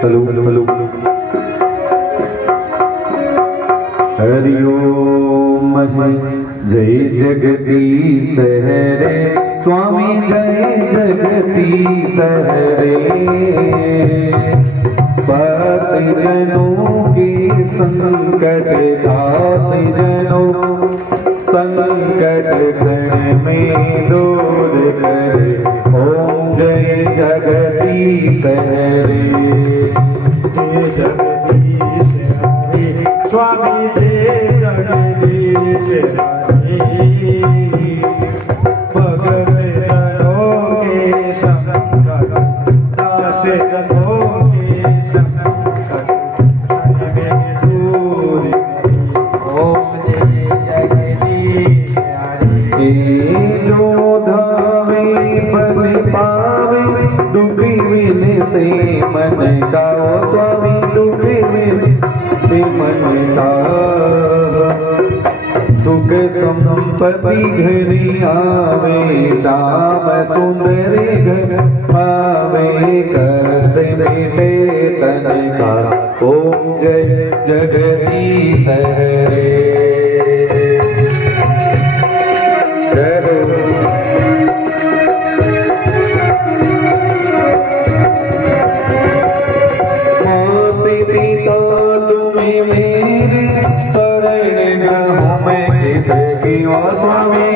Hello hello Hari ओम जय जगदीश हरे स्वामी जय जगदीश हरे भक्त जनों के संकट दास जनों संकट क्षण में दूर करे ओम जय जगदीश हरे जय जगदीश हरे स्वामी जय जगदीश हरे भगत जनों के संकट दास जनों के संकट दूर करे ओम जय जगदीश हरे जो धावे बन पावे दुखी मिले से मन का ओ स्वामी दुखी मिले से मन का सुख संपत्ति घर आवे श्याम सुंदर घर आवे कष्ट मिटे तन का ओम जय जगदीश हरे स्वामी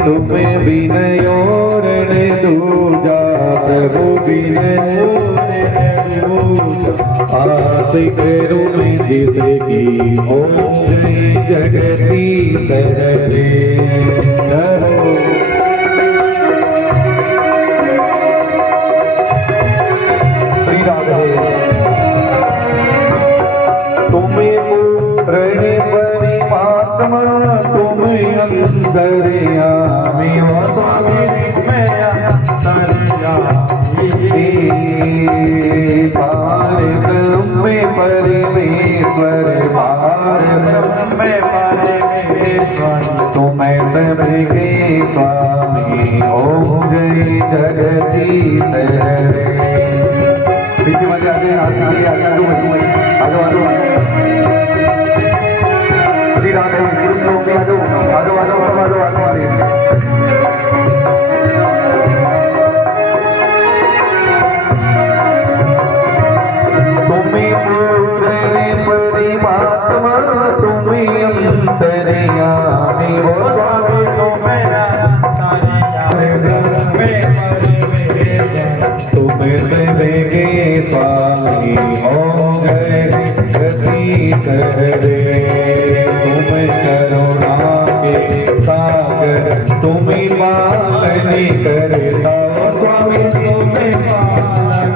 तुम्हें विनय और दूजा प्रभु विनय आशिक रूम जिसे की ओम जय जगदीश हरे श्री राधे तुम्हें रण परमात्मा तुम अंतर्यामी हो स्वामी मैं अंतर्यामी पार ब्रह्म परमेश्वर पार ब्रह्म परमेश्वर तुम सबके स्वामी ओम जय जगदीश हरे पीछे मत आगे आगे आगे श्री राधे कृष्ण के आजो आजो आजो सब आजो आजो तुम्हें पूर्ण परमात्मा तुम्हें अंतर्यामी हो स्वामी तुम्हें तुम्हें सबके स्वामी ओम जय जगदीश हरे करुणा के सागर तुम्हें पालन करता स्वामी तुम्हें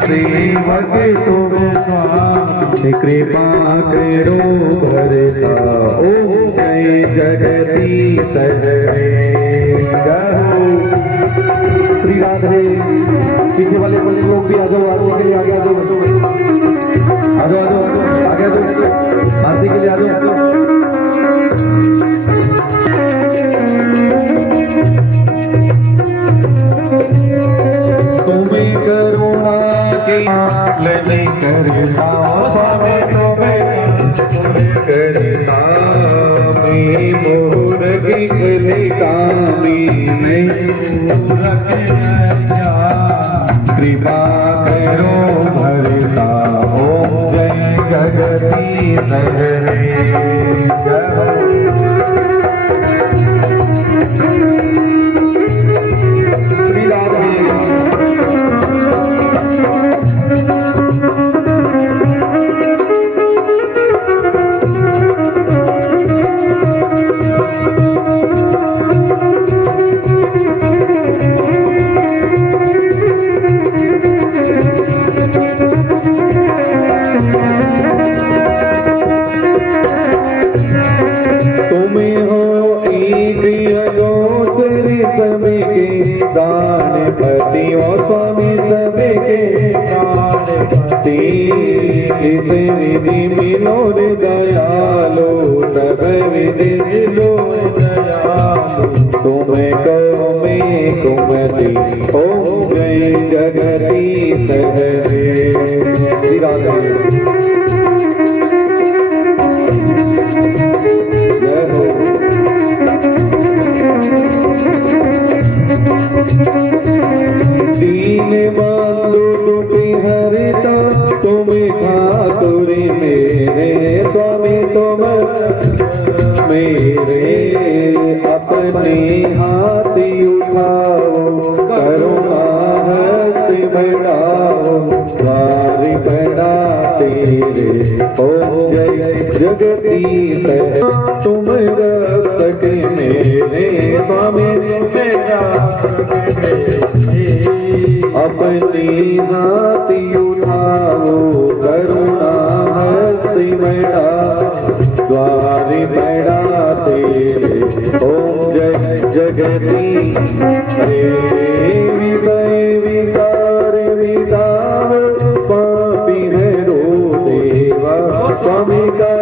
सेवक तुम स्वामी कृपा करो भरता ओम जय जगदीश हरे श्री राधे पीछे वाले कुछ लोग भी आ जाओ आरती के लिए आगे आ जाओ आ जाओ आगे आ जाओ आरती के लिए आ जाओ तुम्हें करुणा के पालन करता स्वामी तुम्हें करता मैं मोर गिरता मैं कृपा करो भरता ओम जय जगदीश हरे श्री राधे दानपति ओ स्वामी सबके दानपति इस विधि मिलो दयालो सब विधि मिलो दयालो तुम्हें कहो में कुमति ओम जय जगदीश हरे। श्री राधे जय हो। दीन बंधु दुखी हरिता तुम ठाकुर मेरे स्वामी तुम मेरे अपने हाथी उठाओ करुणा हस्त बढ़ाओ द्वार बड़ा तेरे ओम जय जगदीश तुम रक्षक मेरे स्वामी मेरा अपनी हाथी उठाओ करुणा हस्त बढ़ाओ द्वार बड़ा तेरे ओम जय जगदीश विषय विकार विदाव पापी है रो देवा स्वामी का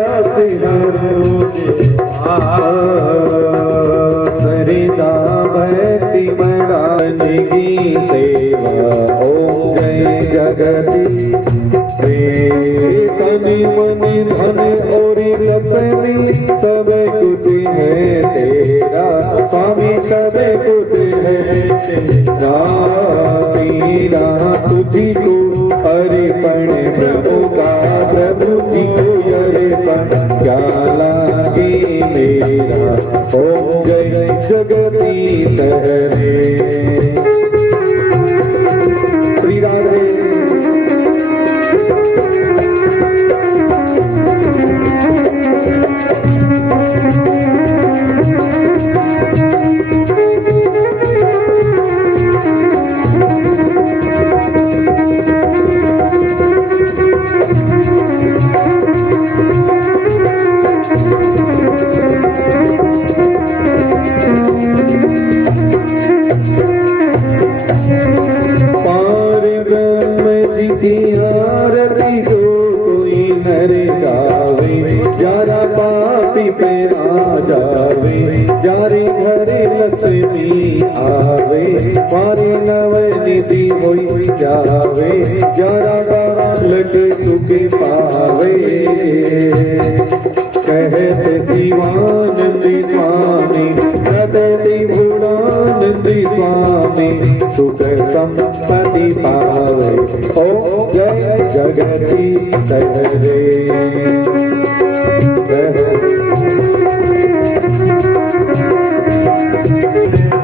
सरिता भक्ति मरानी की सेवा ओम जय जगदीश कमी मनी धन और लक्ष्मी सब कुछ है तेरा स्वामी सब कुछ है तेरा तेरा तुझी को अर्पण प्रभु का प्रभु जी को अर्पण क्या लागे मेरा ओम जय जगदीश हरे। श्री राधे आरती को कोई नर गावे जारा पापी पे आ जावे जारे घरे लक्ष्मी आवे मारे नव निधि होई जावे जारा बालक सुख पावे कहते शिवानंद स्वामी कहते भूलानंद स्वामी सुख संपत्ति पावे ओ जय जगदीश हरे।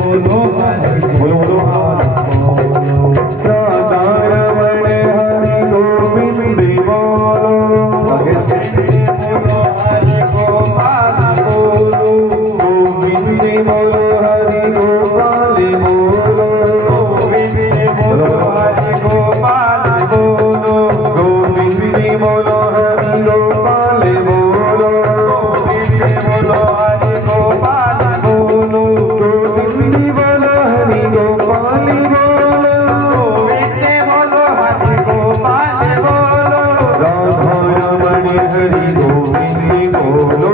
बोलो बोलो राधा रमण हरि गोविंद बोलो हरि गोपाल बोलो गोविंद बोलो हरि गोपाल बोलो गोविंद बोलो हरि गोपाल बोलो गोविंद बोलो हरि गोपाल बोलो गोविंद बोलो हरि गोपाल बोलो गोविंद बोलो हरि गोपाल बोलो गोविंद बोलो हरि गोपाल बोलो राधा रमण हरि गोविंद बोलो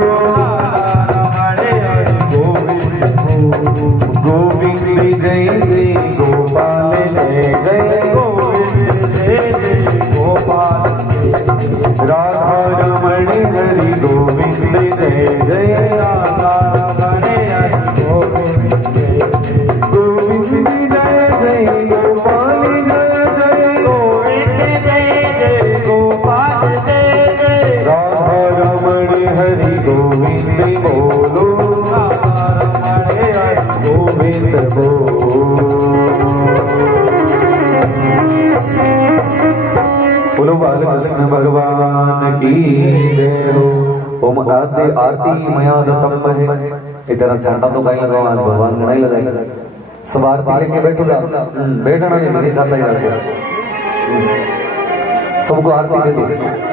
हरे हरि गोविंद गोविंद जय जय गोपाल जय जय गोविंद जय जय गोपाल राधा रमण हरि गोविंद जय जय राधा रमण हरि गोविंद जय जय गोपाल जय जय गोविंद जय जय गोपाल जय जय राधा रमण हरि गोविंद बोलो राधा रमण हरि गोविंद बोलो बालकृष्ण भगवान की जय हो। ओम आद्य आरती मया दत्तम है इतना झंडा तो कहीं लगाओ आज भगवान नहीं लगाएगा सब आरती लेके बैठोगा बैठना नहीं खाता ही रखो सबको आरती दे दो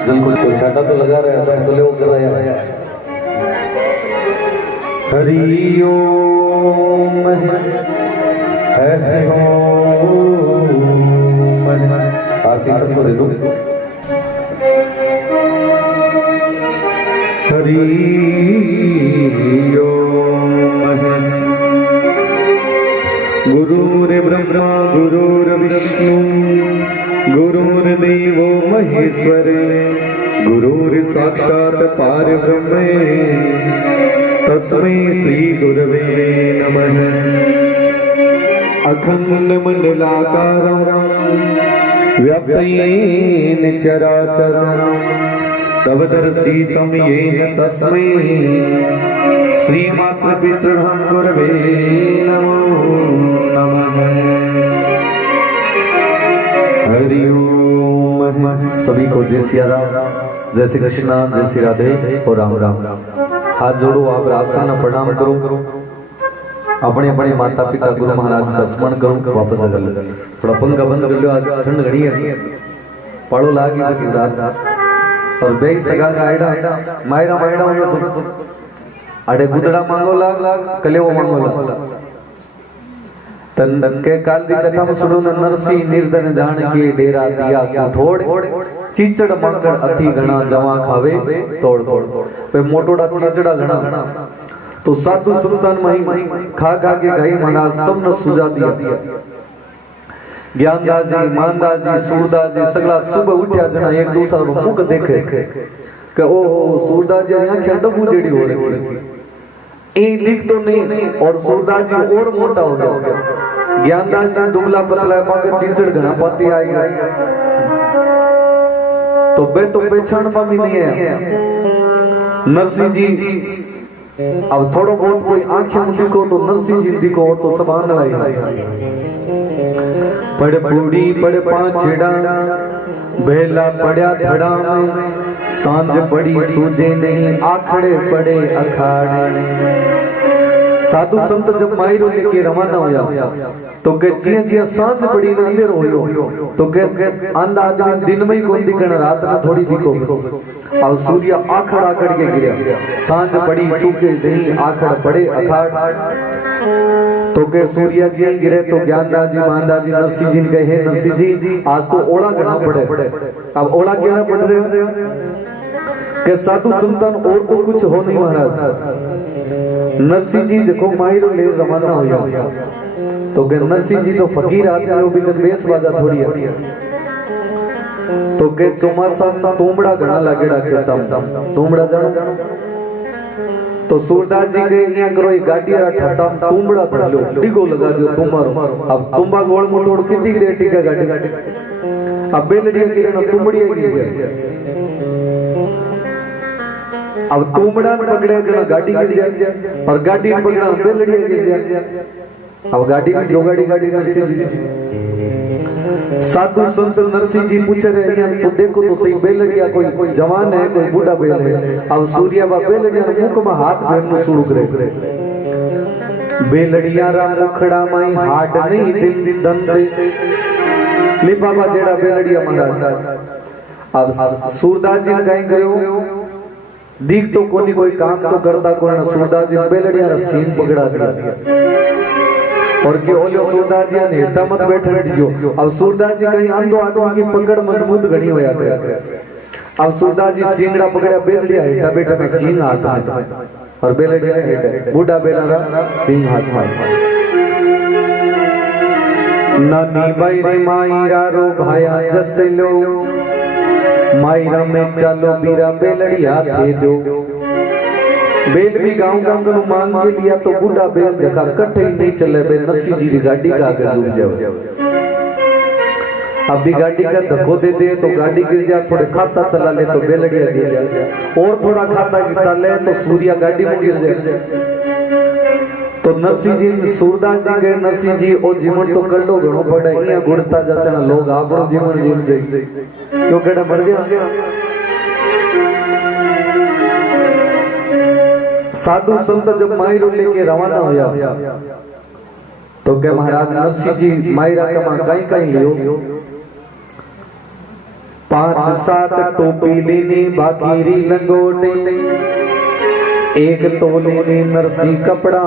जिनको कोई झंडा तो लगा रहा है सबको ले वो कर रहा है हरि ओम हरि ओम आरती सबको दे दो हरि ओम गुरुर्विष्णु गुरुर्देवो महेश्वर गुरुर्साक्षात् परब्रह्म तस्मै श्री गुरवे नमः। अखण्डमण्डलाकारं व्याप्तेन चराचरं तव दर्शितं येन तस्मै श्रीमातृपितृभ्यं गुरवे नमो नमः। हरि ओम। सभी को जय सिया राम, जय श्री कृष्णा, जय श्री राधे और राम राम। हाथ जोड़ो, आप आसन में प्रणाम करो, अपने अपने माता पिता गुरु महाराज का स्मरण करो, वापस अगर थोड़ा पंखा बंद कर लो, आज ठंड घनी है, पाड़ो लागी बची रात और बेई सगा का आइडा मायरा मायरा होने सब अड़े गुदड़ा मांगो लाग कलेवो मांगो लाग। तन के काल की कथा में सुनो न नरसी निर्धन जान के डेरा दिया कोठोड़ चीचड़ मांकड़ अति घना जवा खावे तोड़ तोड़ पे मोटोड़ा चीचड़ा घना तो साधु संतान मही खा खा के गई महाराज सब न सुझा दिया। ज्ञानदास जी, मानदास जी, सूरदास जी सगला सुबह उठ्या जना एक दूसरा को मुख देखे कि ओहो सूरदास जी आंखें डबू जेड़ी हो रही ए दिख तो नहीं और सूरदास जी और मोटा हो गया। ज्ञानदास जी दुबला पतला मांगे चीचड़ घना पाती आएगा तो बे तो पहचान भी नहीं है। नरसिंह जी अब थोड़ा बहुत कोई आंखें दिखो तो नरसिंह जी दिखो और तो सब आंधड़ा ही पड़ पूड़ी पड़ पांचड़ा बेला पड़ा धड़ा में सांझ पड़ी सूझे नहीं आखड़े पड़े अखाड़े। साधु संत जब मायरो लेके रवाना होया तो के जिया जिया सांझ पड़ी न अंधेरो होयो तो के आंधा आदमी दिन में ही कोन दिखण रात में थोड़ी दिखो और सूर्य आखड़ आखड़ के गिरा सांझ पड़ी सूखे नहीं आखड़ पड़े अखाड़ तो के सूर्य जी गिरे तो ज्ञानदास जी, मानदास जी, नरसिंह जी कहे हे नरसिंह जी आज तो ओला घना पड़े। अब ओला क्या ना पड़ रहे के साधु संतान और तो कुछ हो नहीं महाराज। नरसिंह जी जको माहिर ले रवाना होया तो के नरसिंह जी तो फकीर आदमी हो भी बेस वागा थोड़ी है तो के चौमासा तोमड़ा घना लागेड़ा खेता तोमड़ा जानो तो सूरदास जी के यहाँ करो ये गाड़ी रा ठट्टा तुमड़ा धर लो डिगो लगा दियो तुम्हारो। अब तुम्बा गोल मोटोड़ कितनी दे टिका गाड़ी अब बेलड़िया गिरना तुमड़िया गिर जाए। अब तुमड़ा पकड़े जना गाड़ी गिर जाए और गाड़ी पकड़ा बेलड़िया गिर जाए। अब गाड़ी भी जो गाड़ी नरसिंह जी साधु संत नरसिंह जी पूछ रहे हैं तो देखो तो सही बेलड़िया कोई जवान है कोई बूढ़ा बेल है। अब सूर्या बा बेलड़िया मुख में हाथ फेरनु शुरू करे बेलड़िया रा मुखड़ा माई हाड नहीं दिन दंते लिपाबा जेड़ा बेलड़िया महाराज। अब सूरदास जी ने कहीं करो दिख तो कोनी कोई काम तो करता कोई ना सूरदास जी बेलड़िया रा सीन पकड़ा दिया और के ओलो सूरदास जी ने हेठा मत बैठने दीजो। अब सूरदास जी कहीं अंधो आदमी की पकड़ मजबूत घनी होया करे। अब सूरदास जी सिंगड़ा पकड़ा बेलड़िया हेठा बैठा में सिंह हाथ में और बेलड़िया हेठा बूढ़ा बेलारा सिंह हाथ में। नानी बैरे मायरा रो भाया जसलो मायरा में चलो बीरा बेलड़िया थे दो बेल भी गांव गांव को मांग के लिया तो बूढ़ा बेल जगह कट्ठे नहीं चले बे नरसिंह जी की गाड़ी का आगे झुक जाओ। अब भी गाड़ी का धक्को दे दे तो गाड़ी गिर जाए थोड़े खाता चला ले तो बेलड़िया गिर जाए और थोड़ा खाता चले तो सूर्या गाड़ी में गिर जाए। तो नरसिंह जी सूरदास जी गए नरसिंह जी ओ जीवन तो कर लो घणो पड़े इया गुड़ता जैसे लोग आपनो जीवन जीव जाए क्यों केड़ा मर जाए। साधु संत जब मायरो लेके रवाना होया तो क्या महाराज नरसिंह जी मायरा कमा कहीं कहीं लियो 5-7 टोपी लेने बाकीरी लंगोटे एक तोले ने नरसी कपड़ा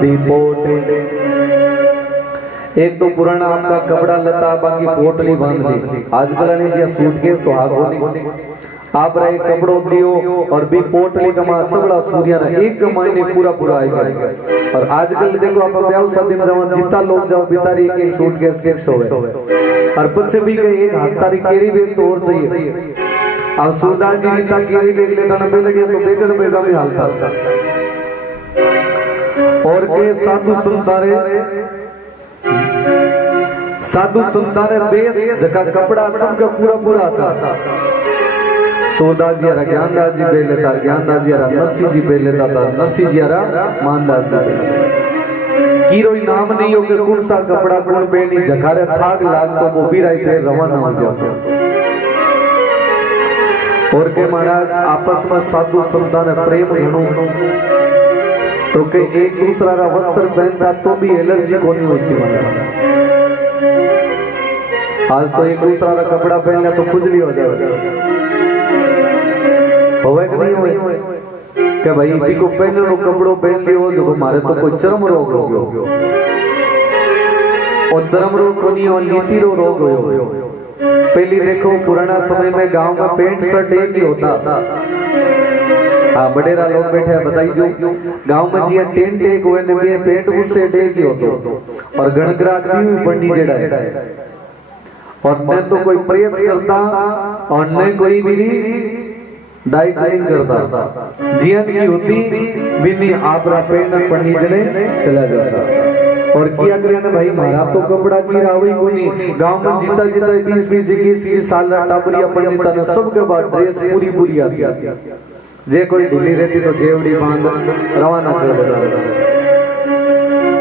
दी पोटे। एक तो पुराना आपका कपड़ा लता बाकी पोटली बांध ली आजकल नहीं जी सूटकेस तो आगो नहीं आप रहे कपड़ो दियो और भी पोटली कमा सबड़ा सूर्य रा एक महीने पूरा पूरा आएगा। और आजकल देखो आप ब्याह शादी में जवान जितना लोग जाओ बितारी एक एक सूटकेस फिक्स होवे और पछे भी कहीं एक हाथ तारी केरी बैग तो और चाहिए। अब सूरदास जी रीता केरी बैग लेता ना बेलड़िया तो बेगड़ बेगा में हालता और के साधु संतारे बेस जका कपड़ा सबका पूरा पूरा आता। सूरदास जी ज्ञानदास जी पहन लेता, ज्ञानदास जी नरसिंह जी पहन लेता था, नरसिंह जी मानदास जी कीरो नाम नहीं हो के कौन सा कपड़ा कौन पहनी जखारे थाग लाग तो वो बीराई पे रवाना हो जाते। और के महाराज आपस में साधु संतान प्रेम घणो तो के एक दूसरा रा वस्त्र पहनता तो भी एलर्जी को नहीं होती महाराज। आज तो एक दूसरा रा कपड़ा पहन लिया तो खुजली हो जाएगा, होवे कि नहीं होवे के भाई बिको पहन लो कपड़ो पहन लियो जो मारे तो कोई चर्म रोग हो गयो और चर्म रोग को नहीं और नीति रो रोग हो। पहली देखो पुराना समय में गांव में पैंट शर्ट एक ही होता। हाँ बड़ेरा लोग बैठे हैं बताई जो गांव में जी टेंट एक हुए ने भी पैंट उससे एक ही होता और गणग्राहक भी पंडी जेड़ा है और न तो कोई प्रेस करता और न कोई भी डाई कटिंग करता। जियन की होती बिनी आपरा पेंट पंडी जड़े चला जाता और किया करे ना भाई मारा तो कपड़ा की रावई को नहीं। गांव में जीता जीता 20-20 21 साल टाबरिया पंडिता ने सबके बाद ड्रेस पूरी पूरी आती। जे कोई ढीली रहती तो जेवड़ी बांध रवाना कर देता,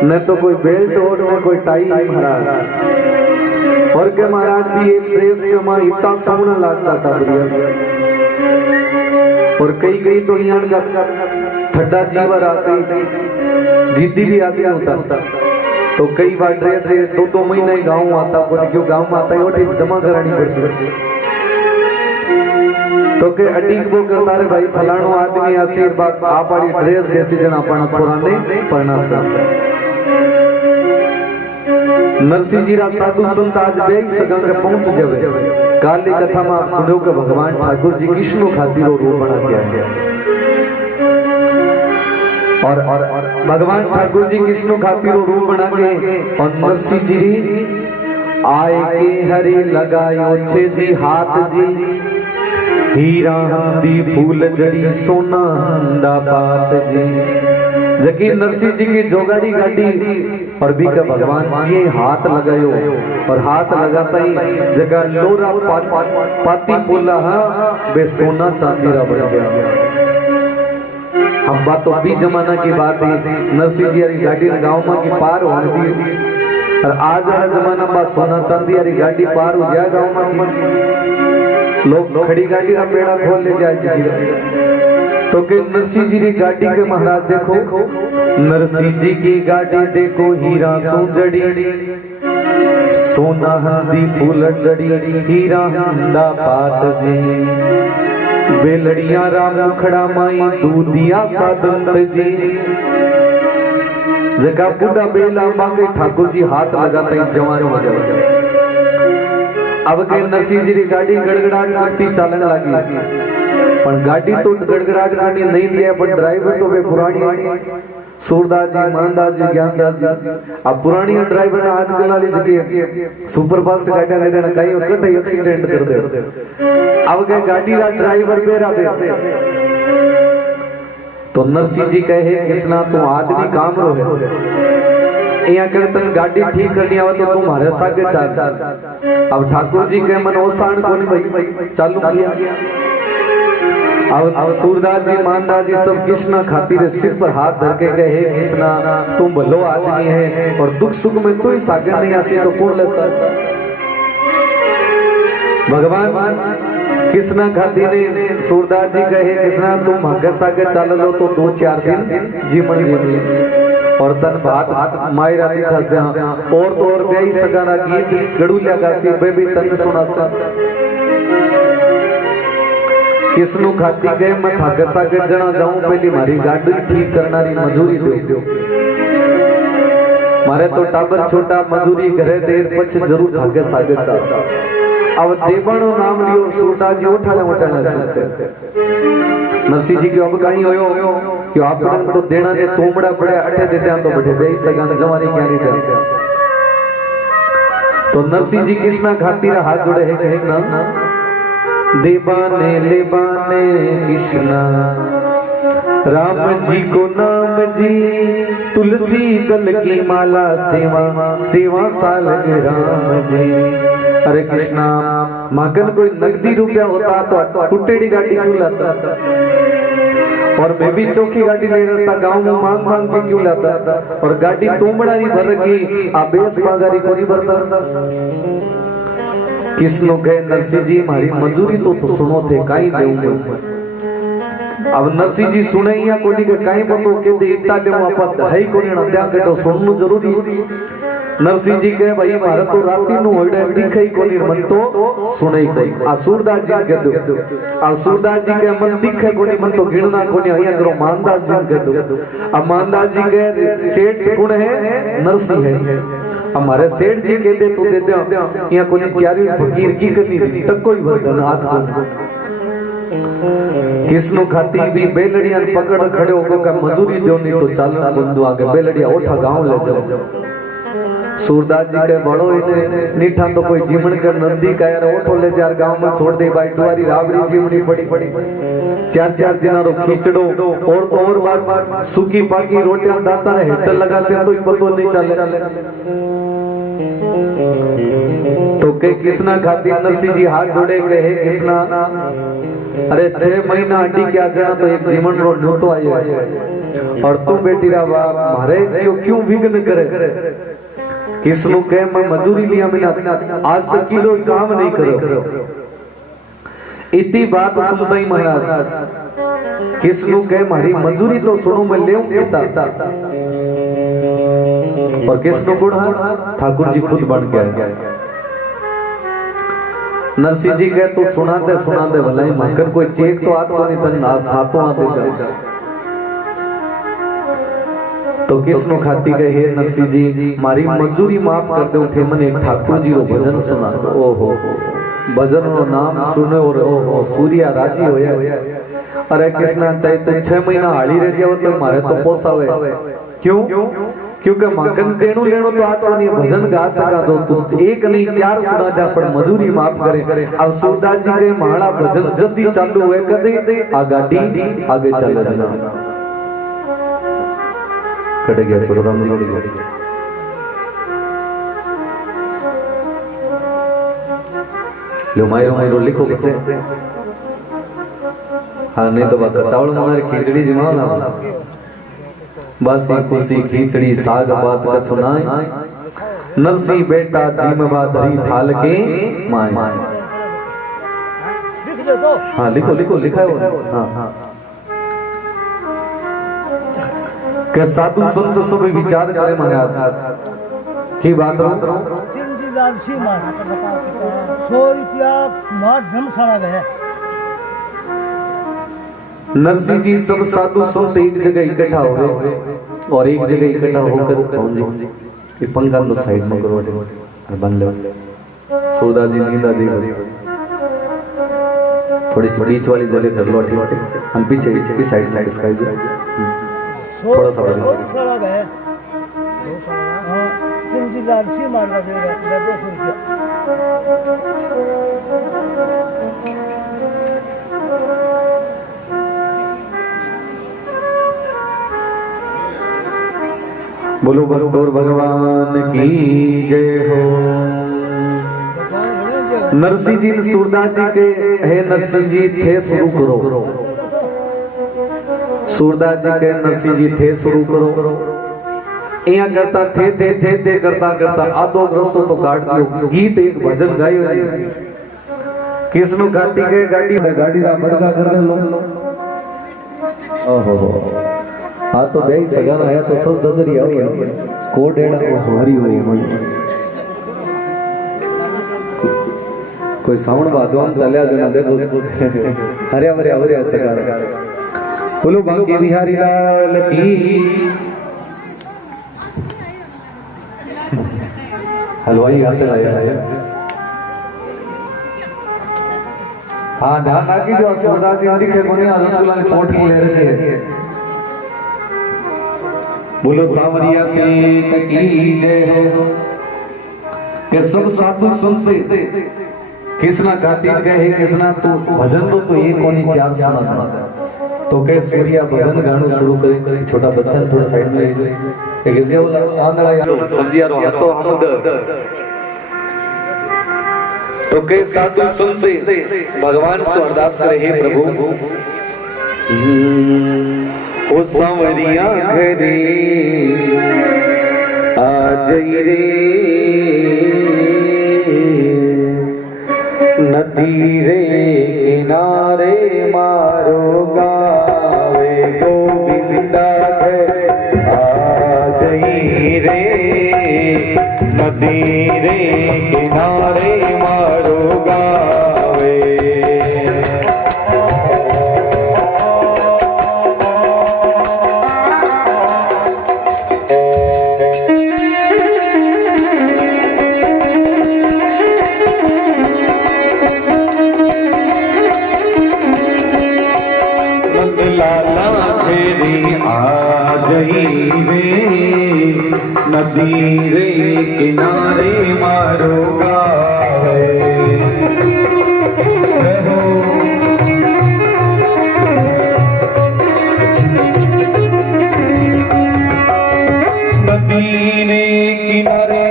न तो कोई बेल्ट और न कोई टाई महाराज। और के महाराज भी एक ड्रेस के मां इतना सोना लगता टाबरिया और कई तो यहाँ का ठड्डा जीवर आ गई जिद्दी भी आदमी होता तो कई बार ड्रेस 2-2 महीने गाँव आता को क्यों गाँव में आता है वो जमा करानी पड़ती तो के अटीक वो करता रे भाई फलाणो आदमी आशीर्वाद आप वाली ड्रेस देसी जना अपना छोरा ने पढ़ना सा। नरसिंह जी रा साधु संत आज बेई सगा के पहुंच जावे। काली कथा में आप सुनो के भगवान ठाकुर जी कृष्ण खातिर रूप बना के आए और भगवान ठाकुर जी कृष्ण खातिर रूप बना के और नरसिंह जी आए के हरि लगायो छे जी हाथ जी हीरा हंदी फूल जड़ी सोना हंदा पात जी। जकी नरसिंह जी की जोगाड़ी गाड़ी और भी का भगवान जी हाथ लगायो और हाथ लगाता ही जगह लोरा पाती पोला बे सोना चांदी रा बन गया। हम बात तो भी जमाना की बात है नरसिंह जी वाली गाड़ी ने गाँव में की पार होने दी और आज वाला जमाना में सोना चांदी वाली गाड़ी पार हो जाए गाँव में लोग खड़ी गाड़ी ना पेड़ा खोल ले जाए तो के नरसिंह जी की गाड़ी के महाराज देखो नरसिंह जी की गाड़ी देखो हीरा सोजड़ी सोना हंदी फूल जड़ी हीरा हंदा पात जी बेलड़िया राम मुखड़ा माई दूधिया सादंत जी जगह बुढ़ा बेला बाके ठाकुर जी हाथ लगाते ही जवान हो जाए। अब के नरसिंह जी की गाड़ी गड़गड़ाहट करती चालन लगी पर गाड़ी तो गड़गड़ाहट करनी नहीं लिया पर ड्राइवर तो वे पुरानी सूरदास जी मानदास जी ज्ञानदास जी। अब पुरानी ड्राइवर ने आजकल वाली जगह सुपर फास्ट गाड़ियां दे देना कहीं कटे एक्सीडेंट कर दे। अब के गाड़ी का ड्राइवर बेरा बे तो नरसिंह जी कहे किसना तू आदमी काम रो है यहाँ करे तन गाड़ी ठीक करनी आवा तो तुम्हारे सागे चाल। अब ठाकुर जी के मन ओसाण को नहीं भाई चालू किया। अब सूरदास जी मानदास जी सब कृष्णा खातिर सिर पर हाथ धर के कहे कृष्णा तुम भलो आदमी है और दुख सुख में तू ही सागे नहीं आसी तो कौन ले सकता। भगवान कृष्णा खातिर ने सूरदास जी कहे कृष्णा तुम भागे सागे चाल लो तो 2-4 दिन जीवन जीवी और तन बात मायरा दिखा से और तो और बेई सगाना गीत गड़ुलिया गासी बेबी तन सुना सा किसनु खाती गए मैं थाके सागे जना जाऊं पहली मारी गाड़ी ठीक करनारी मजूरी दो मारे तो टाबर छोटा मजूरी घरे देर पछ जरूर थाके सागे चाल अब देवानो नाम लियो सूरदास जी उठाले उठाले सकते नरसिंह जी की अब कहीं होयो कि आपने तो देना ने तोमड़ा पड़े अठे दे दिया तो बैठे बेई सगान जमारी क्या नहीं दे तो नरसिंह जी कृष्णा खातिर हाथ जोड़े है कृष्णा देवाने लेवाने कृष्णा राम जी को नाम जी तुलसी दल की माला सेवा सेवा सालग राम जी। अरे कृष्णा मागन कोई नकदी रुपया होता तो टूटेड़ी गाड़ी क्यों लाता और मैं भी चौकी गाड़ी ले रहा था गांव में मांग मांग के क्यों लाता और गाड़ी तोमड़ा नहीं भर की आबेस बागारी को नहीं भरता। किसनो कहे नरसिंह जी हमारी मजूरी तो सुनो थे काई देऊंगे। अब नरसिंह जी सुने या कोनी के काई पतो के दे इता ले वापस है कोनी ना दया के तो सुननु जरूरी। नरसिंह जी कहे भाई मारे तो राती नु होड़े दिखे कोनी मन तो सुने कोई आ सूरदास जी कह दो आ सूरदास जी के मन दिखे कोनी मन तो गिणना कोनी अया करो मानदास जी कह दो अब मानदास जी के सेठ गुण है नरसिंह है हमारे सेठ जी कहते तो दे दो यहाँ कोनी चारी फकीर की करनी तक कोई वरदान आत को किसनु खाती भी बेलड़ियां पकड़ खड़े होगो का मजूरी दो नहीं तो चल बंधु आगे बेलड़िया उठा गांव ले जाओ। सूरदास जी के बड़ो इन्हें नीठा तो कोई जीवन कर नजदीक आया ऑटो ले जा गांव में छोड़ दे भाई दुआरी रावड़ी जीवनी पड़ी पड़ी 4-4 दिन रो खींचड़ो और तो और बार सूखी पाकी रोटियां दाता रे हेट लगा से तो पतो नहीं चले तो के कृष्णा खाती नरसिंह जी हाथ जोड़े कहे कृष्णा अरे 6 महीना अड्डी के आ जाना तो एक जीवन रो न्यू तो आयो और तुम बेटी रा बाप मारे क्यों विघ्न करे किसनु कहे मैं मजूरी लिया मैंने आज तक किलो काम नहीं करो। इतनी बात सुनता ही महाराज किसनु कहे मारी मजूरी तो सुनो मैं ले किता और किसनु गुणा ठाकुर जी खुद बन गया। नरसिंह जी कहे तू सुना दे भलाई माकर कोई चेक तो आत को नहीं तन हाथों आ देगा तो किसनो खाती गए हे नरसिंह जी मारी मजूरी माफ कर दे थे मन एक ठाकुर जी रो भजन सुना ओहो भजन रो नाम सुने और ओहो सूर्या राजी होया। अरे कृष्णा चाहिए तो 6 महीना हाड़ी रह जाओ तो मारे तो पोसावे क्यों क्योंकि मागन देणो लेणो तो आतो नहीं भजन गा सका तो तू एक नहीं 4 सुना दे पर मजूरी माफ करे। अब सूरदास जी के महाड़ा भजन जल्दी चालू हुए कदे आ गाड़ी आगे चले जाना कट गया छोड़राम जी कट गया लो मायरो लिखो कैसे हाँ नहीं तो बात चावल हमारे खिचड़ी जमाओ ना बासी कुसी खिचड़ी साग बात का सुनाए नरसी बेटा जीमवा धरी थाल के माए हाँ लिखो लिखा है वो हाँ के साधु संत सब विचार करे महाराज की बात रो 100 रुपया मार धर्मशाला गए नरसिंह जी सब साधु संत एक जगह इकट्ठा हुए और एक जगह इकट्ठा होकर कौन जी ये पंखा तो साइड में करो बन लो सूरदास जी नींद आ जाएगी थोड़ी सी बीच वाली जगह कर लो ठीक से हम पीछे इस साइड में इसका थोड़ा सा धर्मशाला गए हां चिंजीलाल सी मार का देगा 200 रुपया बोलो भक्तोर भगवान की जय हो। नरसिंह जी सूरदास जी के हे नरसिंह जी थे शुरू करो सूरदास जी के नरसिंह जी थे शुरू करो यहाँ करता थे करता आधो रस्तो तो काट दियो गीत एक भजन गायो किसनु खाती के गाड़ी रा बड़का कर दे लो ओहो हाँ तो भाई सगान आया तो सब दजरी आओ कोड एड़ा हरी हो कोई साउंड बादवान चलिया जना देखो हरे हरे सगान बोलो बांके बिहारी लाल की हलवाई आते लाया हाँ ध्यान रखी जो सुधा जी दिखे कोनी रसगुल्ला ने पोठी ले रखे है। बोलो सांवरिया सेठ की जय हो। के सब साधु सुनते किसना गातीन कहे किसना तू भजन तो एक कोनी चार सुना था तो कह सूर्या भजन गाना शुरू करे। छोटा बच्चा थोड़ा साइड में ले जाए गिर जाओ आंधड़ा यार सब्जी यार हाथों हमद तो कह साधु सुनते भगवान से अरदास करे हे प्रभु ओ सांवरिया घरे आ जई रे नदी रे किनारे मारो गावे गोविंदा घरे आ जई रे नदी रे किनारे मारो गावे। नदी रे किनारे मारो गावे नदी रे किनारे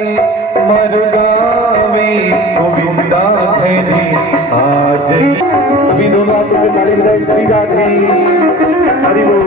मारो गावे गोविंदा घरे आ जई। सभी दोनों हाथों से ताली बजाई श्री राधे हरि बोल।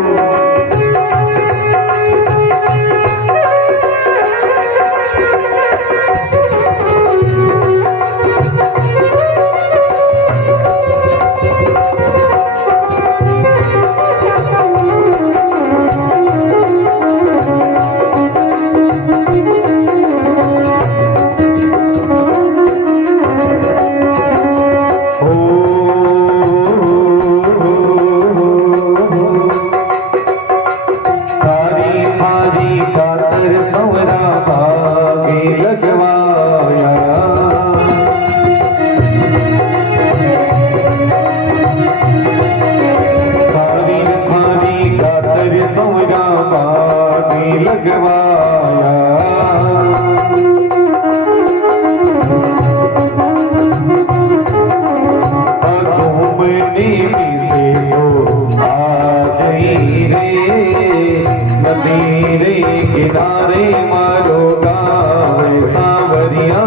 किनारे मारो गावे सांवरिया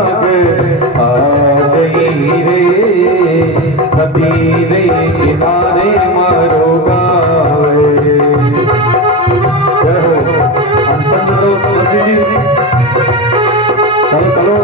आ जई रे नदी रे किनारे मारो गावे। चलो चलो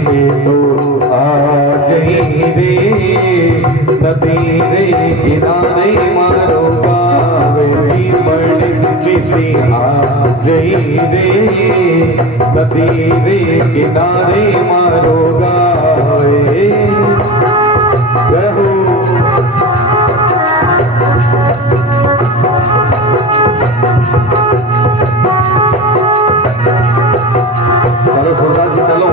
से तो आ जई रे नदी रे किनारे मारो गावे जीवन से आ जई रे नदी रे किनारे मारो गावे रहो चलो सरदार जी चलो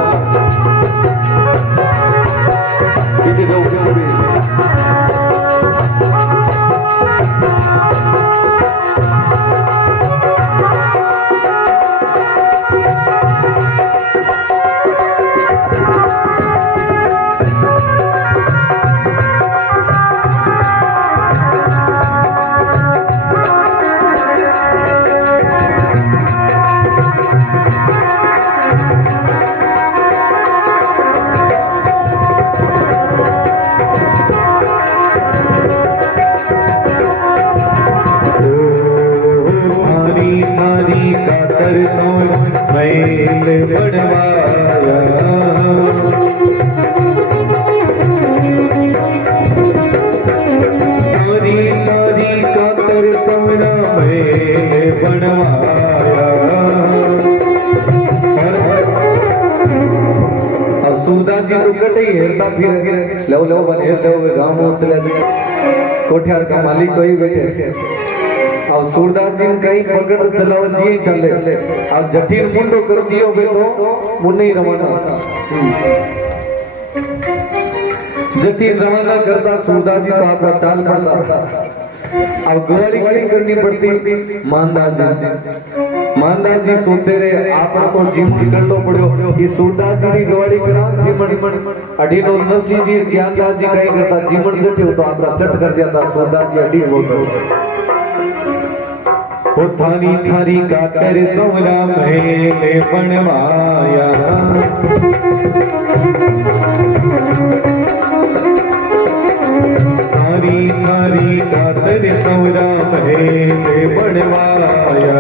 महल बनवाया। तारी तारी कातर समरा महल बनवाया। और सूरदास जी तो कटे हेरता फिर लो लो बने लो गाँव में चले कोठियार का मालिक तो ही बैठे। और सूरदास जी ने कहीं पकड़ चलाओ जी चले और जटिल मुंडो कर दियो बे तो मुन्ने ही रवाना जटिल रवाना करता सूरदास जी तो आपका चाल पड़ता। अब गोवाड़ी क्यों करनी पड़ती मानदास जी सोचे रहे आपने तो जीवन कर लो पड़ो ये सूरदास जी की गवाड़ी करा जीवन अडीनो नरसिंह जी ज्ञानदास जी कहीं करता जीवन जटे तो आपका चट कर जाता सूरदास जी अडी वो ओ थारी थारी का कर समरा महल बनवाया। थारी थारी का तर समरा महल बनवाया।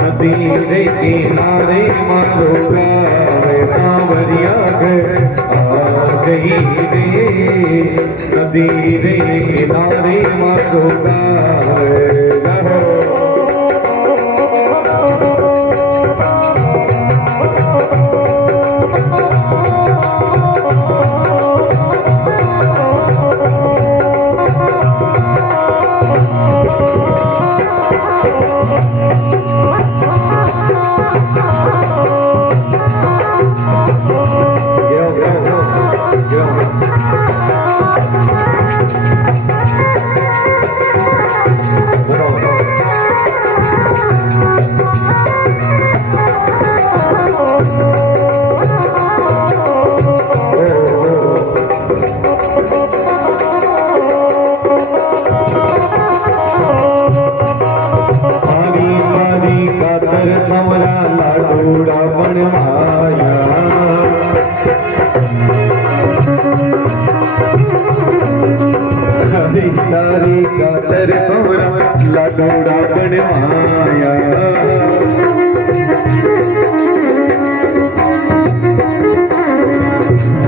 नदी किनारे मारो गावे सांवरिया घर आ गई रे। नदी रे किनारे मारो गावे समरा लाडूड़ा बनवाया। तारी तारी कातर समरा लाडूड़ा बनवाया।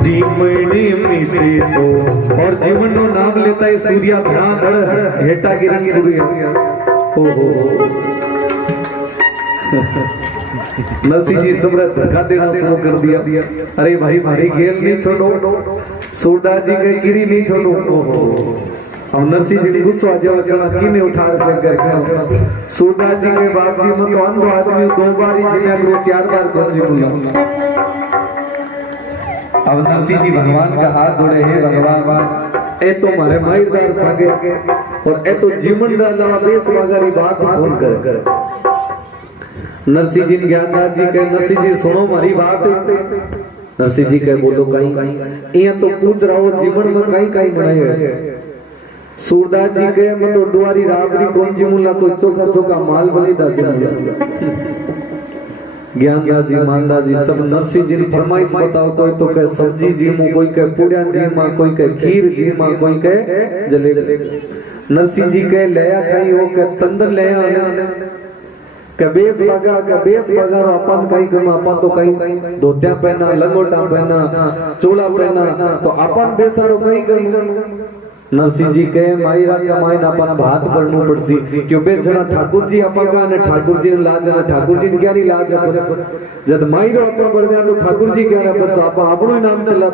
जीवन मिसे तो और जीवन नो नाम लेता है सूर्या धड़ाधड़ हेटा गिरन सूर्य। ओहो नरसिंह जी समरा धक्का देना शुरू कर दिया। अरे भाई भाई खेल नहीं छोड़ो सूरदास जी के गिरी नहीं छोड़ो। अब नरसिंह जी गुस्सा आ जाओ करना किने उठा कर सूरदास जी के बाप जी में तो अंधो आदमी 2 बार ही जिन्हें करो 4 बार कौन जी बोला। अब नरसिंह जी भगवान का हाथ जोड़े हैं भगवान ए तो मारे माइरदार सगे और ए तो जीवन डाला बेस वगैरह बात कौन कर। नरसिंह जी ज्ञानदास जी के नरसिंह जी सुनो मारी बात। नरसिंह जी के बोलो कहीं ये तो पूछ रहा हो जीवन में कहीं कहीं बनाए हुए। सूरदास जी के मैं तो डुआरी राबड़ी कौन जी मुल्ला कोई चोखा चोखा माल बनी दास ज्ञानदास जी मानदास जी सब नरसिंह जी फरमाइश बताओ। कोई तो कहे सब्जी जी में कोई कहे पूड़िया जी में कोई कहे खीर जी में कोई कहे जलेबी। नरसिंह जी के लया खाई हो के चंदन लया बेस बगा अपन कहीं करना अपन तो कहीं धोतिया पहना लंगोटा पहना चोला पहना तो अपन बेसारो कहीं करना। नरसिंह जी के मायरा का मायना अपन भात करनु पड़सी क्यों बेचना ठाकुर जी अपन का ने ठाकुर जी ने लाज ने ठाकुर जी ने क्या नहीं लाज है जब मायरो अपन बढ़ गया तो ठाकुर जी कह रहा बस तो अपन अपनो ही नाम चला।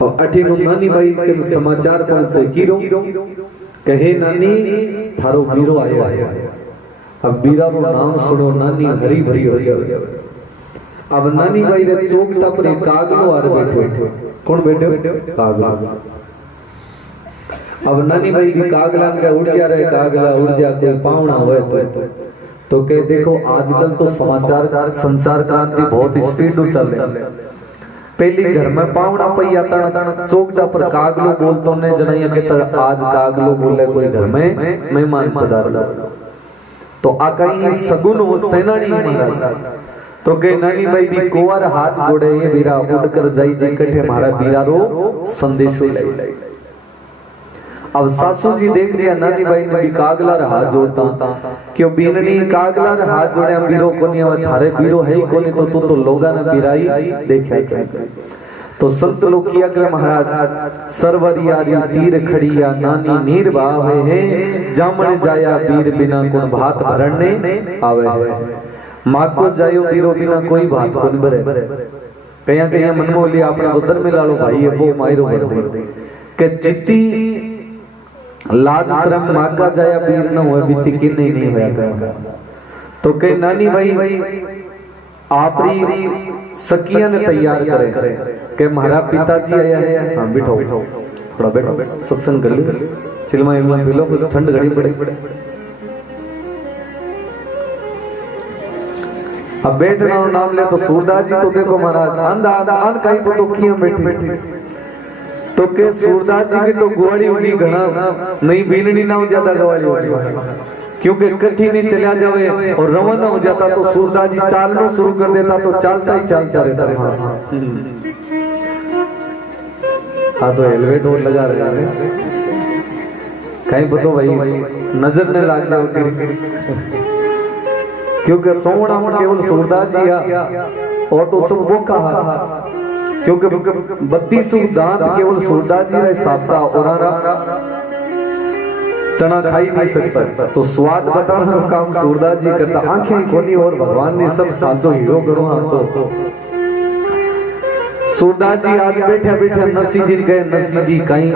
और अठी नानी भाई के समाचार पहुंचे कीरो कहे नानी थारो बीरो आयो। अब बीरा रो नाम सुनो नानी हरी भरी हो जाए। अब नानी भाई रे चौकटा पर एक कागलो आर बैठे। कौन बैठे कागलो। अब नानी भाई भी कागलान का उड़ जा रहे कागला उड़ जा कोई पावना होए तो कह देखो आजकल तो समाचार संचार क्रांति बहुत स्पीड में चल रही। पहली घर में पावना पैया तण चौकटा पर कागलो बोलतो ने जनाया के आज कागलो बोले कोई घर में मेहमान पधार तो आ कहीं सगुन वो सेनानी महाराज तो के नानी भाई भी कोवर हाथ जोड़े ये बीरा उड़कर जाई जे कठे मारा बीरा रो संदेशो ले। अब सासू जी देख लिया नानी भाई ने भी कागला हाथ जोड़ता क्यों बीननी कागला हाथ जोड़े बीरो कोनी अब थारे बीरो है ही कोनी तो तू तो लोगा ना बीराई देखा कर। तो संत लोग किया कर महाराज सरवरियारी तीर खड़िया नानी नीर बावे है जामण जाया बीर बिना कुण भात भरने आवे है। माँ को जायो बीरो बिना कोई भात को नहीं भरे। कहीं कहीं मन में लिया अपना उधर में लालो भाई है वो मायरो भर दे के चित्ती लाज शर्म माँ का जाया बीर न हुए बीती कि नहीं होया कर। तो कहीं नानी भाई आपरी सकिया ने तैयार करे के महारा पिताजी आया है। हाँ बैठो थोड़ा बैठो सत्संग कर लो चिलमा इलमा पी लो कुछ ठंड घड़ी पड़े। अब बैठना और नाम ले तो सूरदास जी तो देखो महाराज अंधा अंधा कहीं तो किया बैठे तो के सूरदास जी की तो गुवाड़ी होगी घना नहीं बीननी ना हो ज्यादा गुवाड़ी होगी क्योंकि कठी नहीं चला जावे और रवाना हो जाता तो सूरदास जी चालना शुरू कर देता तो चलता ही चलता रहता। हाँ तो हेलमेट और लगा रहे हैं कहीं बताओ भाई नजर न लग जाओ क्योंकि सोना में केवल सूरदास जी और तो सब वो कहा क्योंकि 32 दांत केवल सूरदास जी रहे साता और चना खाई नहीं सकता तो स्वाद बताना काम सूरदास जी करता आंखें खोली और भगवान ने सब साचो हीरो गणो आचो। सूरदास जी आज बैठे बैठे नरसिंह जी गए नरसिंह जी कहीं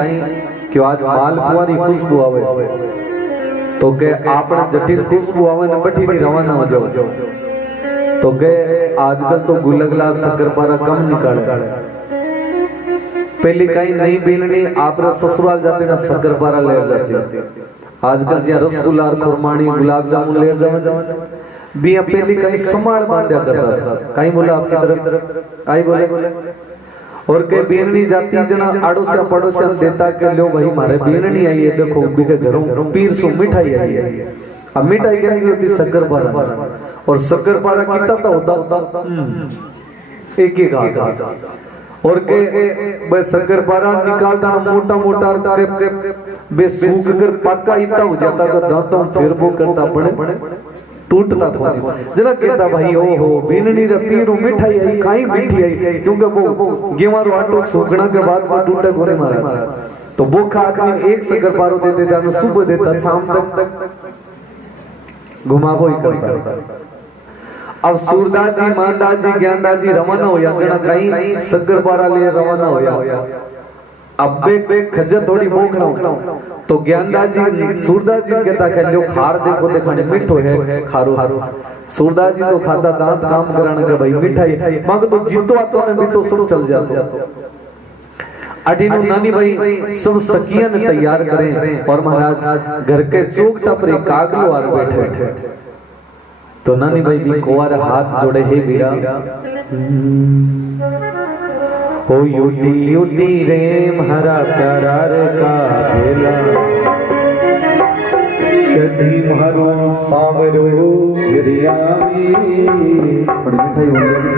क्यों आज मालपुआ की खुशबू आवे तो के आपने जटिल खुशबू आवे न बठी नहीं रवाना हो जाओ तो के आजकल तो गुलगला शक्करपारा कम निकाले पहले कहीं नहीं बीननी आप ससुराल जाते ना शक्करपारा ले जाते आजकल जो रसगुल्ला खुरमानी गुलाब जामुन ले जावे भी पहले कहीं समाड़ बांधा करता कहीं बोला आपकी तरफ आई बोले और के बीननी जाती जना आड़ोसिया पड़ोसिया देता के लो भाई मारे बीननी आई है देखो भी के घरों पीर सो मिठाई आई है। अब मिठाई क्या होती शक्करपारा और शक्करपारा कितना तो होता एक एक हाथ और के बे शक्करपारा निकालता ना मोटा मोटा के बे सूख कर पक्का इतना हो जाता का दांतों फिर वो करता पड़े टूटता कोनी जना कहता भाई ओ हो बीननी रे पीरो मिठाई आई काई मीठी आई क्योंकि वो गेवारो आटो सूखना के बाद वो टूटे कोनी मारा तो वो आदमी एक शक्करपारो दे देता ना सुबह देता शाम तक घुमावो ही करता। अब सूरदास जी मानदास जी ज्ञानदास जी रवाना होया जना कहीं शक्करपारा ले रवाना होया अब बे खजर थोड़ी भूखना तो ज्ञानदास जी सूरदास जी कहता है लो खार देखो दिखाने मिठो है खारो सूरदास जी तो खाता दांत काम कराने का भाई मिठाई मगर तो जितो आतो ने भी तो सब चल जाते अडीनो नानी भाई सब सकिया ने तैयार करें और महाराज घर के चौक टपरे कागलो आर बैठे तो नानी भाई भी कुंवर हाथ जोड़े हे बीरा हो युटी युटी रे हरा करार का भेला कदी मारो सावरो गिरियावी बड़ी मिठाई होंगी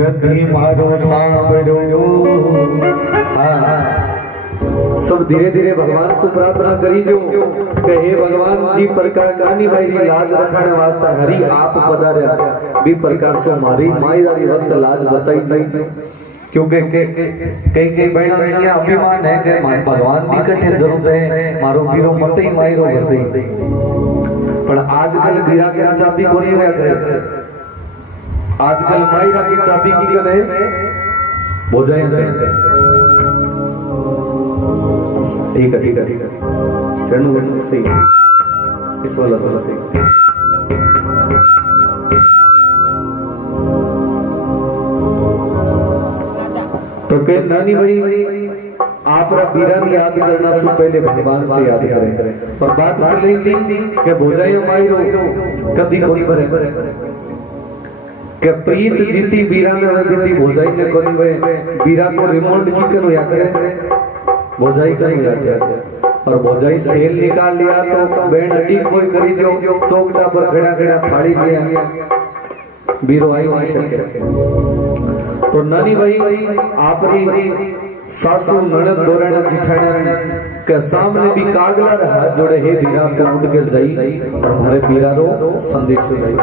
कदी मारो सावरो सब धीरे धीरे भगवान से प्रार्थना करी जो कि हे भगवान जी प्रकार नानी भाई री लाज रखने वास्ते हरि आप पधारे भी प्रकार से मारी मायरी वक्त लाज बचाई जाए क्योंकि कई कई बहना नहीं है अभिमान है कि भगवान की कठे जरूरत है मारो बीरो मत ही मायरो कर दे पर आजकल बीरा के चाबी को नहीं होया करे आजकल मायरा की चाबी की करे हो जाए ठीक है चरणों सही इस वाला थोड़ा सही तो के नानी भाई आप बीरानी याद करना से पहले भगवान से याद करें और बात चल रही थी कि भोजाइयो मायरो कदी कोनी भरे के प्रीत जीती बीरा ने बीती भोजाई ने कोनी वे बीरा को रिमांड की करो या करे भोजाई का नहीं जाता और भोजाई सेल निकाल लिया तो बेन अड्डी कोई करी जो चौकटा पर खड़ा खड़ा थाली लिया बीरो आई नहीं सके। तो नानी भाई आपरी सासू ननद दोराना जिठाना के सामने भी कागला हाथ जोड़े हे बीरा तो उठ कर जाई और हमारे बीरा रो संदेश सुनाई।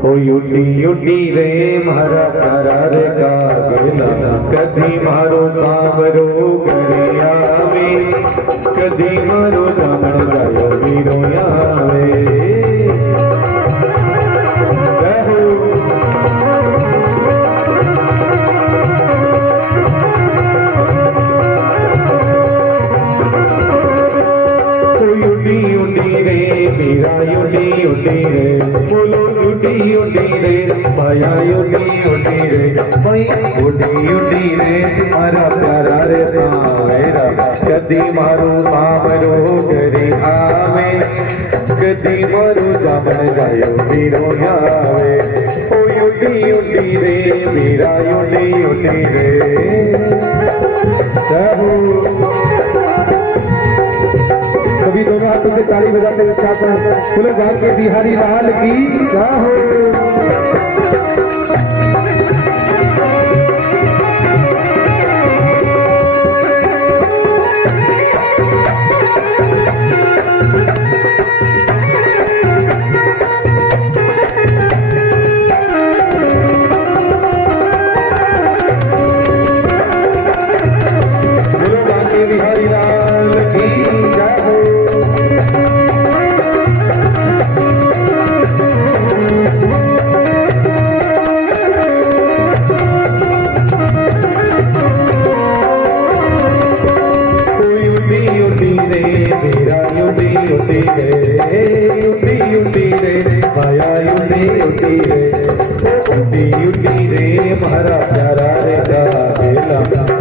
ओ युटी युटी रे मारा प्यारा रे कागला कदी मारो सामरो गरिया में कदी मारो जामन जायो बीरो आवे। कदी मारो सामरो करे आवे कदी मारो जामन जायो बीरो आवे। ओ युडी युडी रे मेरा युडी युडी रे सभी दोनों हाथों से ताली बजाते हुए साथ फुल गांव के बिहारी लाल की जय हो।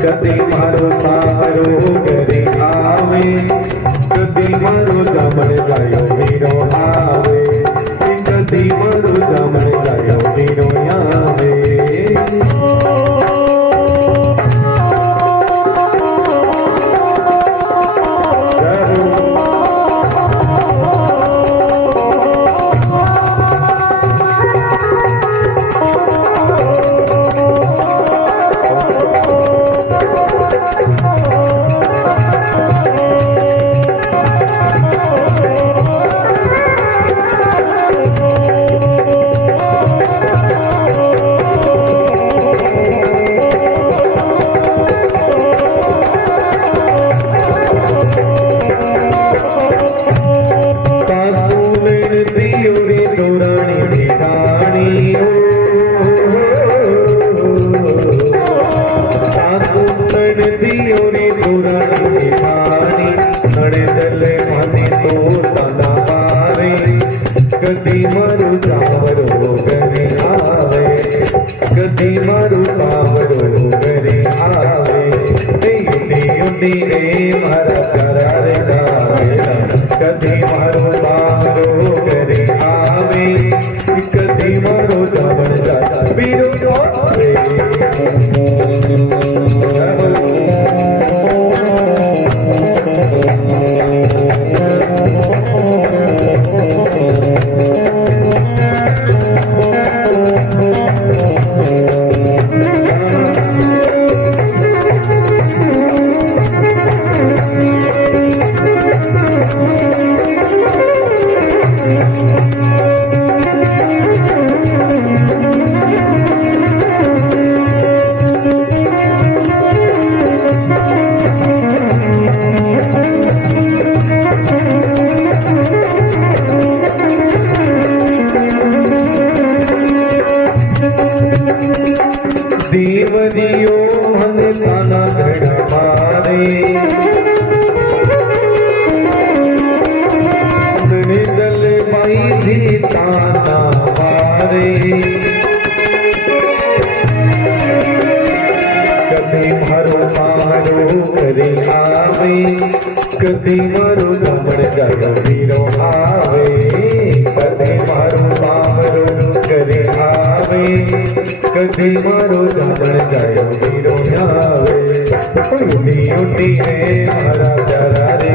कदी मारो सामरो करे आवे कदी मारो जामन जायो बीरो आवे कदी मारो जामन जायो बीरो आवे। कदी मारू सामरो करे आवे कदी मारू सामरो करे आवे युडी युडी रे मारा प्यारा रे कागला कदी मारू सामरो करे आवे कदी मारू जामन जायो बीरो आवे। देवदियो मन ताना घड़ा मारे दल माई जी ताना मारे कदी मारो सामरो करे आवे कदी मारो जामन जायो बीरो आवे कदी मारो सामरो करे आवे कदी मारो जामन जायो बीरो आवे। युडी युडी रे मारा प्यारा रे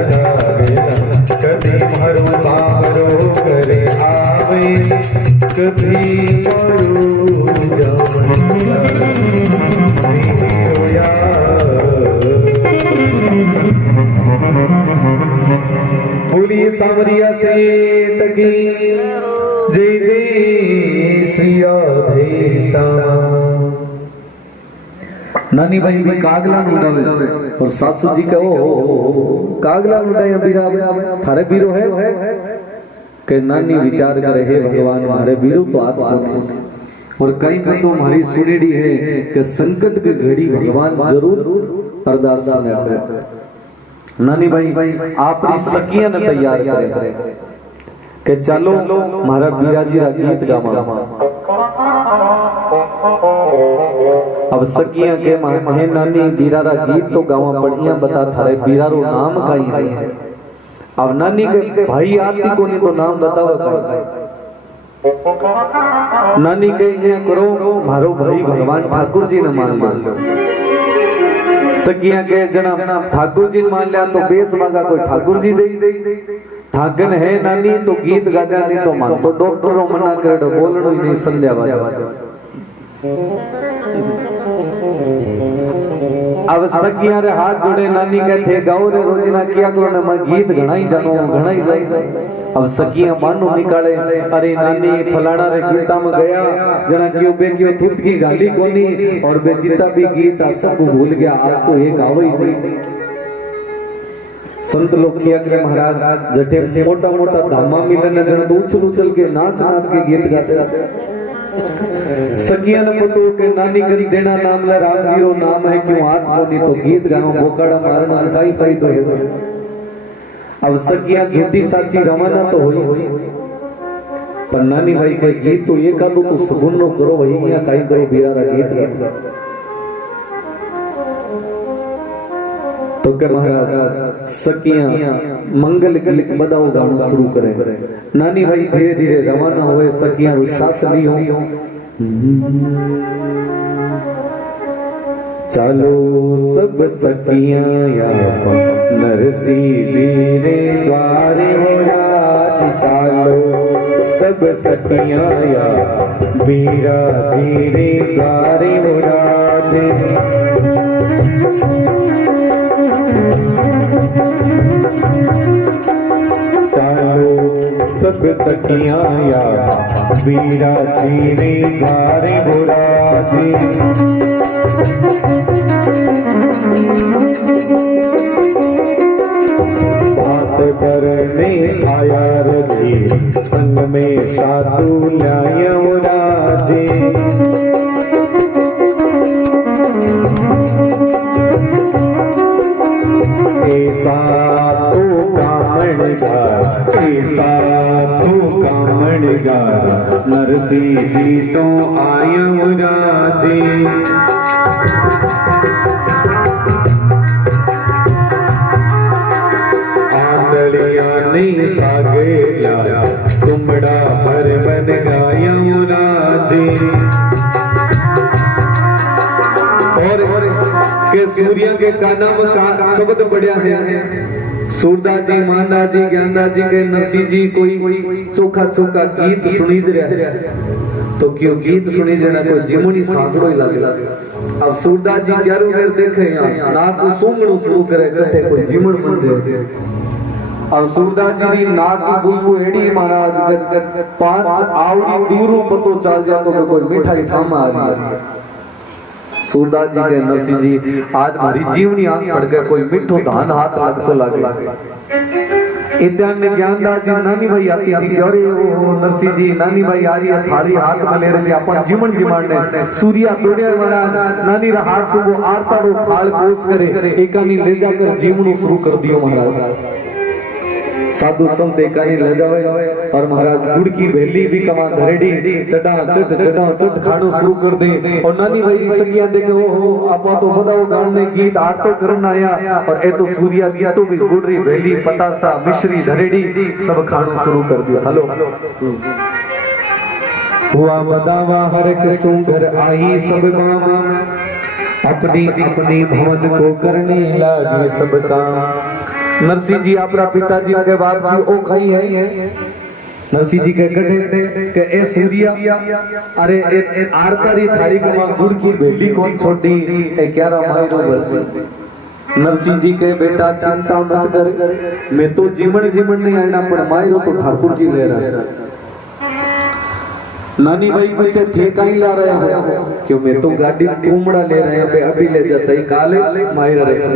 भी मरू बोलिए सावरिया से टकी जय जय श्री राधे। नानी भाई भी कागला उड़ावे और सासू जी कहो कागला उड़ाया बीरा थारे बीरो है के नानी विचार करे हे भगवान हमारे बीरो तो आत्मा और कई पर तो हमारी सुनेड़ी है कि संकट के घड़ी भगवान जरूर अरदास सुने करे। नानी भाई आप सकिया ने तैयार करे के चलो मारा बीरा जी रा गीत गावा। अब सकिया के महे नानी बीरा रा गीत तो गावा बढ़िया बता थारे बीरा रो नाम काई है। अब नानी के भाई आती को नहीं तो नाम बतावा काई। नानी के ये करो मारो भाई भगवान ठाकुर जी ने मान लो। सकिया के जना ठाकुर जी मान लिया तो बेस मांगा कोई ठाकुर जी दे ठाकन है नानी तो गीत गादा नहीं तो मान तो डॉक्टरों मना करे तो बोलनो ही नहीं संध्या वाला। अब सकिया रे हाथ जोड़े नानी कहते गाओ रे रोजना किया करो ने मैं गीत घणाई जानो घणाई जाई। अब सकिया मानो निकाले अरे नानी फलाना रे गीता में गया जना क्यों बे क्यों थुत की गाली कोनी और बे जितना भी गीत सब भूल गया आज तो एक आवई नहीं। संत लोग किया करे महाराज जटे मोटा मोटा धामा मिलन जन तो उछल उछल के नाच नाच के गीत गाते। सकिया ने पतो के नानी कर देना नाम ला राम जी रो नाम है क्यों हाथ कोनी तो गीत गाओ बोकाड़ा मारना काई फायदो है। अब सकिया झूठी साची रवाना तो होई पर नानी भाई के गीत तो एक आदो तो सगुन नो करो वही या काई करो बीरा रा गीत गा तो के महाराज सकिया मंगल गीत बदाओ गाना शुरू करे। नानी भाई धीरे धीरे रवाना हुए सकिया साथ ली हो चलो सब सकिया या नरसी जी रे द्वारे हो राज चलो सब सकिया या बीरा जी रे द्वारे हो राज। सब सखिया या बीरा जी रे द्वारे हो राजे। हाथ करने आया रजी संग में साधु न्याय राजे। ऐसा तो कामणगार नरसी जी तो आयु राजे। आंदलिया नहीं सागेला तुमड़ा भर बन गायु राजे। और के सूर्य के काना में का शब्द पढ़िया है सूरदास जी मानदास जी ज्ञानदास जी के नरसी जी कोई चोखा चोखा गीत सुनी रहा तो क्यों गीत सुनी जना कोई जिमुनी सांगड़ो ही लगे। अब सूरदास जी चारों मेर देखे यहाँ नाक को सूंघणो शुरू करे कटे कोई जिमण बन रहे। अब सूरदास जी नाक की खुशबू एड़ी महाराज 5 आवड़ी दूरों पतो चल जा तो कोई मिठाई सामा आ रही है। सूरदास जी के नरसी जी आज हमारी जीवनी आंख पड़ गया कोई मिठो धान हाथ लग तो लगे। इत्यान ने ज्ञानदास जी नानी भाई आती थी जरे वो नरसी जी नानी भाई आ रही है थाली हाथ में ले रहे अपन जीवन जिमाने सूर्या तोड़े महाराज नानी रा हाथ से वो आरता रो थाल कोस करे एकानी ले जाकर जीवनो शुरू कर दियो महाराज। साधु संत एकानी ले जावे और महाराज गुड़ की भेली भी कमा धरेडी चढ़ा चट खानो शुरू कर दे। और नानी भाई सकिया देखे हो आपा तो बताओ गाने गीत आरतो करन आया और ए तो सूर्या जी तो भी गुड़री भेली पतासा मिश्री धरेडी सब खानो शुरू कर दिया। हेलो हुआ बदावा हर एक सुंदर आई सब गावा अपनी अपनी भवन को करने लगे सब काम। नरसी जी अपना पिताजी के बाप जी ओ खाई है नरसिंह जी के कटे के ए सूर्या अरे ए आरतारी थाली को मां गुड़ की बेली कौन छोड़ी ए क्यारा मायरो बरसी। नरसिंह जी के बेटा चिंता मत कर, मैं तो जीवन जीवन नहीं आना पर मायरो तो ठाकुर जी ले रहा है। नानी भाई पीछे थे कहीं ला रहे हो क्यों, मैं तो गाड़ी तुमड़ा ले रहे हैं अभी ले जा सही काले मायरा रसम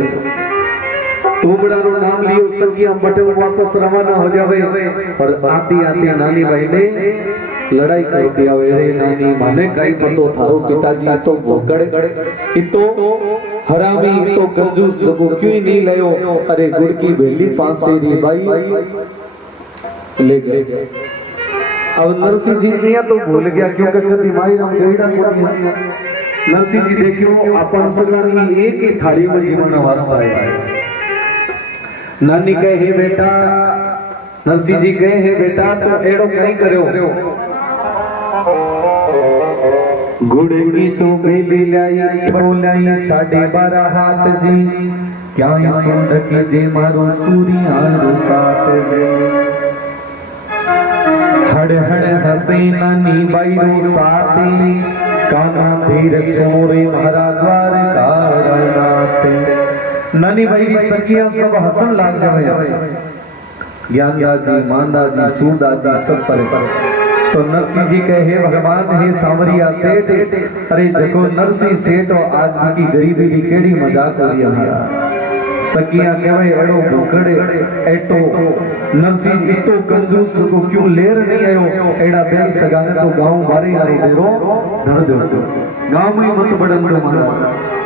तुमड़ा रो नाम लियो सगिया बटे वापस रवाना हो जावे। पर आती आती नानी भाई ने लड़ाई कर दिया। रे नानी माने कई पतो थारो पिताजी तो भोकड़ इतो हरामी तो कंजूस सबो क्यों ही नहीं लयो। अरे गुड़ की बेली पास से री भाई ले गए। अब नरसिंह जी यहाँ तो भूल गया क्योंकि कभी माई राम गईड़ा को नरसिंह जी देखियो अपन सगानी एक ही थाली में जीवन वास्ता है। नानी कहे हे बेटा, नरसिंह जी कहे हे बेटा तो एड़ो कहीं करो गुड़ की तो बेली लाई बोलाई 12.5 हाथ जी क्या सुन की जे मारो सूरिया रो साथ जे हड़ हड़ हसे नानी बाई रो साथी काना धीर सोरे महारा द्वार कारनाते। नानी भाई की सखियां सब हसन लाग जावे। ज्ञानदा जी, मानदा जी, सूरदा जी सब पर तो नरसिंह जी कहे भगवान हे सांवरिया सेठ, अरे जको नरसिंह सेठ आज की गरीबी की केड़ी मजाक करिया है। सखियां कहवे एड़ो भूखड़े एटो नरसिंह जी तो कंजूस को क्यों लेर नहीं आयो। एड़ा बेल सगाने तो गांव मारे यारो डेरो धर दो गांव में मत बड़न दो महाराज।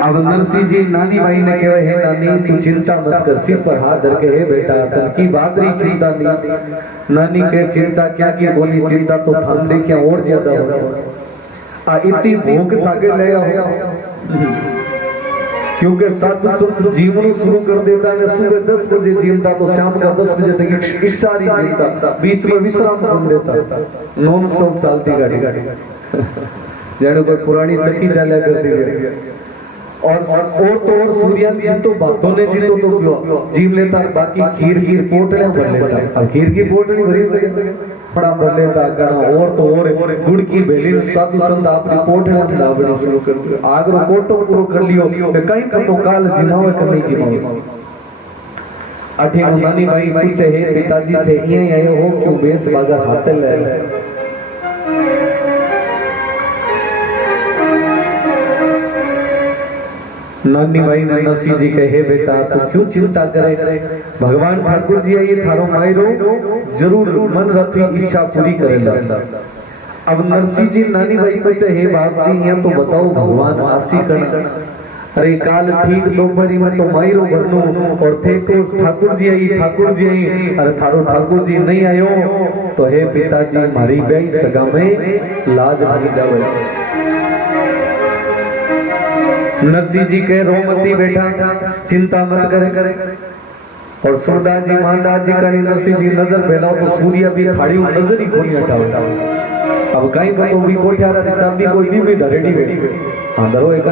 अब नरसिंह जी नानी भाई ने कहे हे नानी तू चिंता मत कर, सिर पर हाथ धर के हे बेटा तन की बात रही चिंता नहीं। नानी के चिंता क्या की बोली चिंता तो थान दे क्या और ज्यादा हो आ इतनी भूख सागे ले आओ क्योंकि साधु संत जीवन शुरू कर देता है। सुबह 10 बजे जीवता तो शाम का 10 बजे तक एक सारी जीवता, बीच में विश्राम कर देता, नॉन स्टॉप चलती गाड़ी जैसे कोई पुरानी चक्की चला करती है। और सूर्या जी तो बातों ने जी तो जीव लेता, बाकी खीर की पोटले भर लेता। अब खीर की पोटली भरी से बड़ा भर लेता गणा और तो और गुड़ की बेली साधु संत अपनी पोटले में दाबड़ी शुरू कर दिया। आगरो कोटो पूरो कर लियो कि कहीं पतो काल जिमावे कर नहीं जिमावे। अठी नानी भाई पूछे हे पिताजी थे ये आए हो क्यों बेस बाजार हाथ ले। नानी भाई ने नरसिंह जी कहे बेटा तो क्यों चिंता करे, भगवान ठाकुर जी ये थारो मायरो जरूर मन रथी इच्छा पूरी करेला। अब नरसिंह जी नानी भाई पूछे हे बाप जी यहाँ तो बताओ भगवान आसी करना। अरे काल ठीक दोपहरी में तो मायरो बनू और थे तो ठाकुर जी आई अरे थारो ठाकुर जी नहीं आयो तो हे पिताजी मारी बेई सगा में लाज भाग जावे। नरसिंह जी के रोमती बेटा चिंता मत करे और सूरदा जी मानदा जी का नरसिंह जी नजर फैलाओ तो सूर्य भी थाड़ी नजर ही कोई हटाओ। अब कहीं पर तो भी कोठियारा री चाबी कोई भी धरेड़ी बैठी हां धरो एक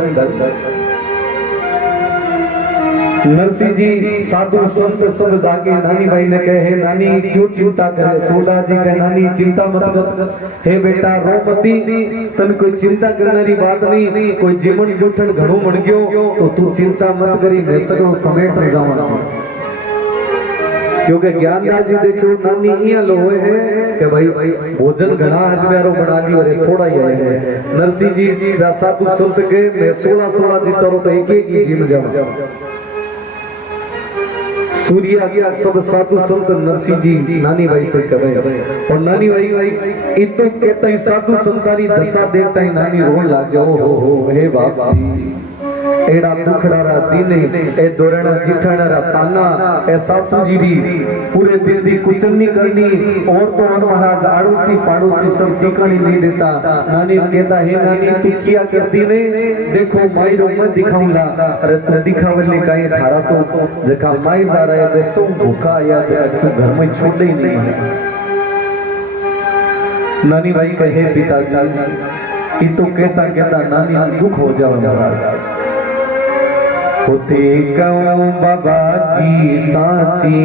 नरसिंह जी साधु संत सब जाके नानी भाई ने कहे नानी क्यों चिंता करे। सोडा जी कहे नानी चिंता मत कर, हे बेटा रो मती तन कोई चिंता करने री बात नहीं, कोई जीवन जूठन घणो बन गयो तो तू चिंता मत करी मैं सगो समेट जावा। क्योंकि ज्ञानदास जी देखो नानी इया लोए है कि भाई भोजन घना आदमियारो बना लियो अरे थोड़ा ही है। नरसिंह जी साधु संत के मैं 16 जीता रो तो एक ही जीव जावा। सूर्य गया सब साधु संत नरसिंह जी नानी भाई से कहे और नानी भाई इतो कहता ही साधु संतारी दशा देखता ही नानी रोन लाग जाओ हो हे बाप जी एड़ा दुखड़ारा दिन ए दोरणा जिठाणा ताना ए सासू जी री पूरे दिन दी कुचलनी करनी और तो और महाराज आड़ोसी पाड़ोसी सब टिकाणी नहीं देता। नानी कहता है नानी तू किया करती ने देखो माई रो मत दिखाऊंगा। अरे तू दिखावले काई थारा तो जका माई दारा है बेसो भूखा या तू घर में छोड़ ही नहीं है। नानी भाई कहे पिताजी ये तो कहता नानी दुख हो जाओ महाराज होते कहूं बाबा जी साची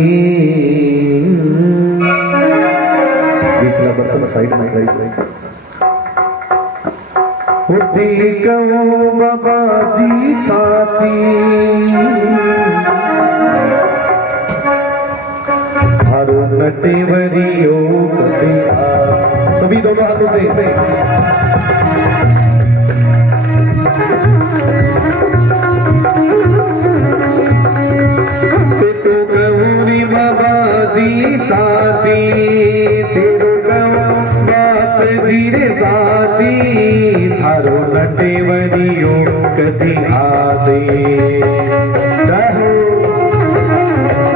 इसलिए बर्तन साइड में रही होती कहो बाबा जी साची हारो नटेवरियो कदिया सभी दोनों हाथों से साची तेरो बाप जी रे साची थारो नटेवरियो कदी आसे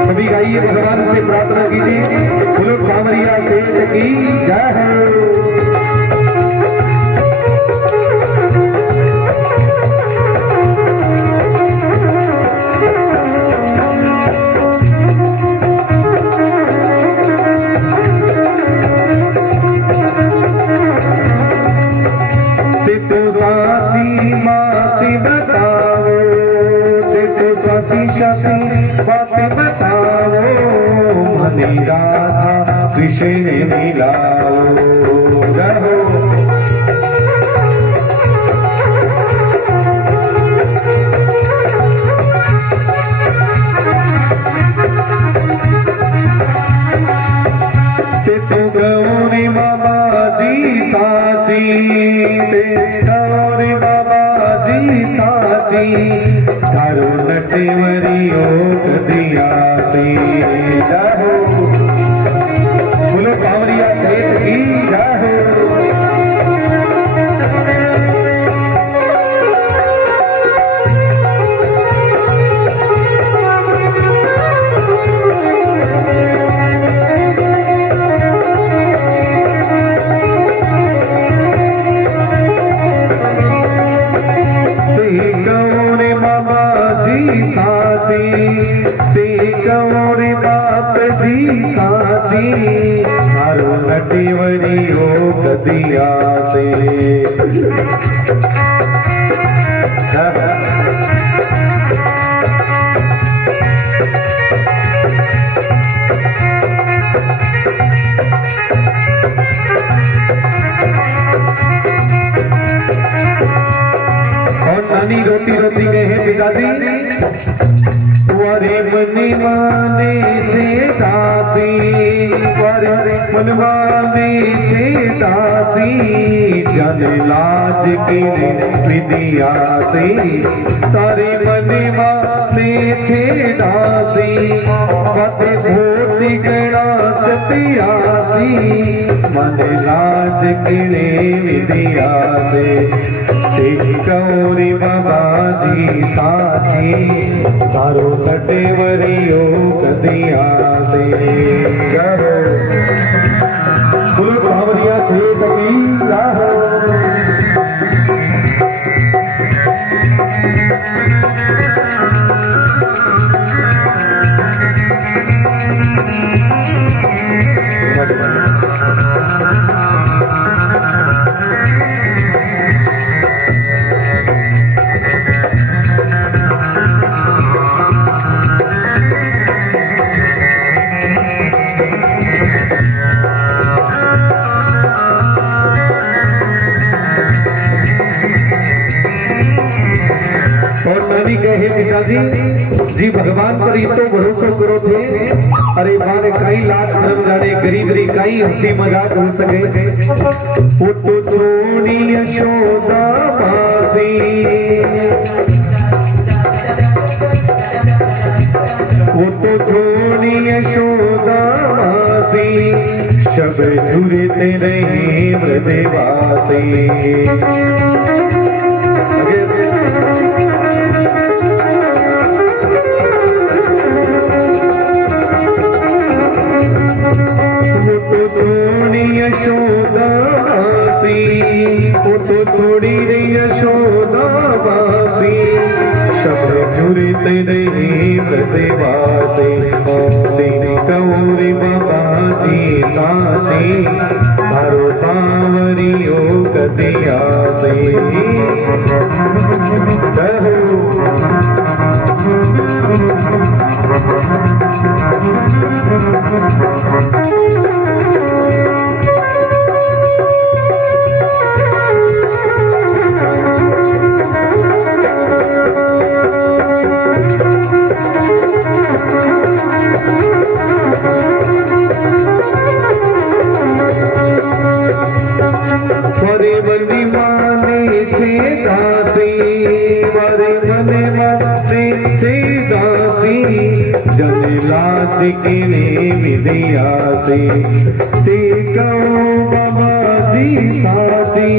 सभी गाइए भगवान से प्रार्थना कीजिए बोलो सावरिया सेठ की जय हो। कृष्ण मिलाओ रहो ते तो गौरी बाबा जी साची ते गौरी बाबा जी साची थारो नटेवरियो कदिया से जाओ बोलो सावरिया सेठ की जय हो। गौरी बाबा जी साची ते गौरी बाप जी साची हारो नटेवरियो कदिया से और नानी रोती रोती कहे पिताजी तुम्हारे मनी माने छे दासी मन माने छे दासी जन लाज की विद्या से तारे मनी माने छे दासी पते भूति गणा सत्यासी मन लाज की विद्या से गौरी बाबा जी साची तारो नटेवरियो कदिया से करो फुल सावरिया से कभी राहो कहे पिताजी जी भगवान पर ही तो भरोसा करो थे अरे बारे कई लाख शर्म जाने गरीब री कई हंसी मजाक हो सके वो तो छोड़ी यशोदा बासी वो तो छोड़ी यशोदा बासी शब झुरते रहे ब्रजवासी छोड़ी रे यशोदा बासी शब्द झुरते रही ब्रजवासी तेरी गौरी बाबा जी साची थारो सावरियो कदिया से दासी वर मन मने से दासी जन लाज किने विद्यासी ते कहो बाबा जी साची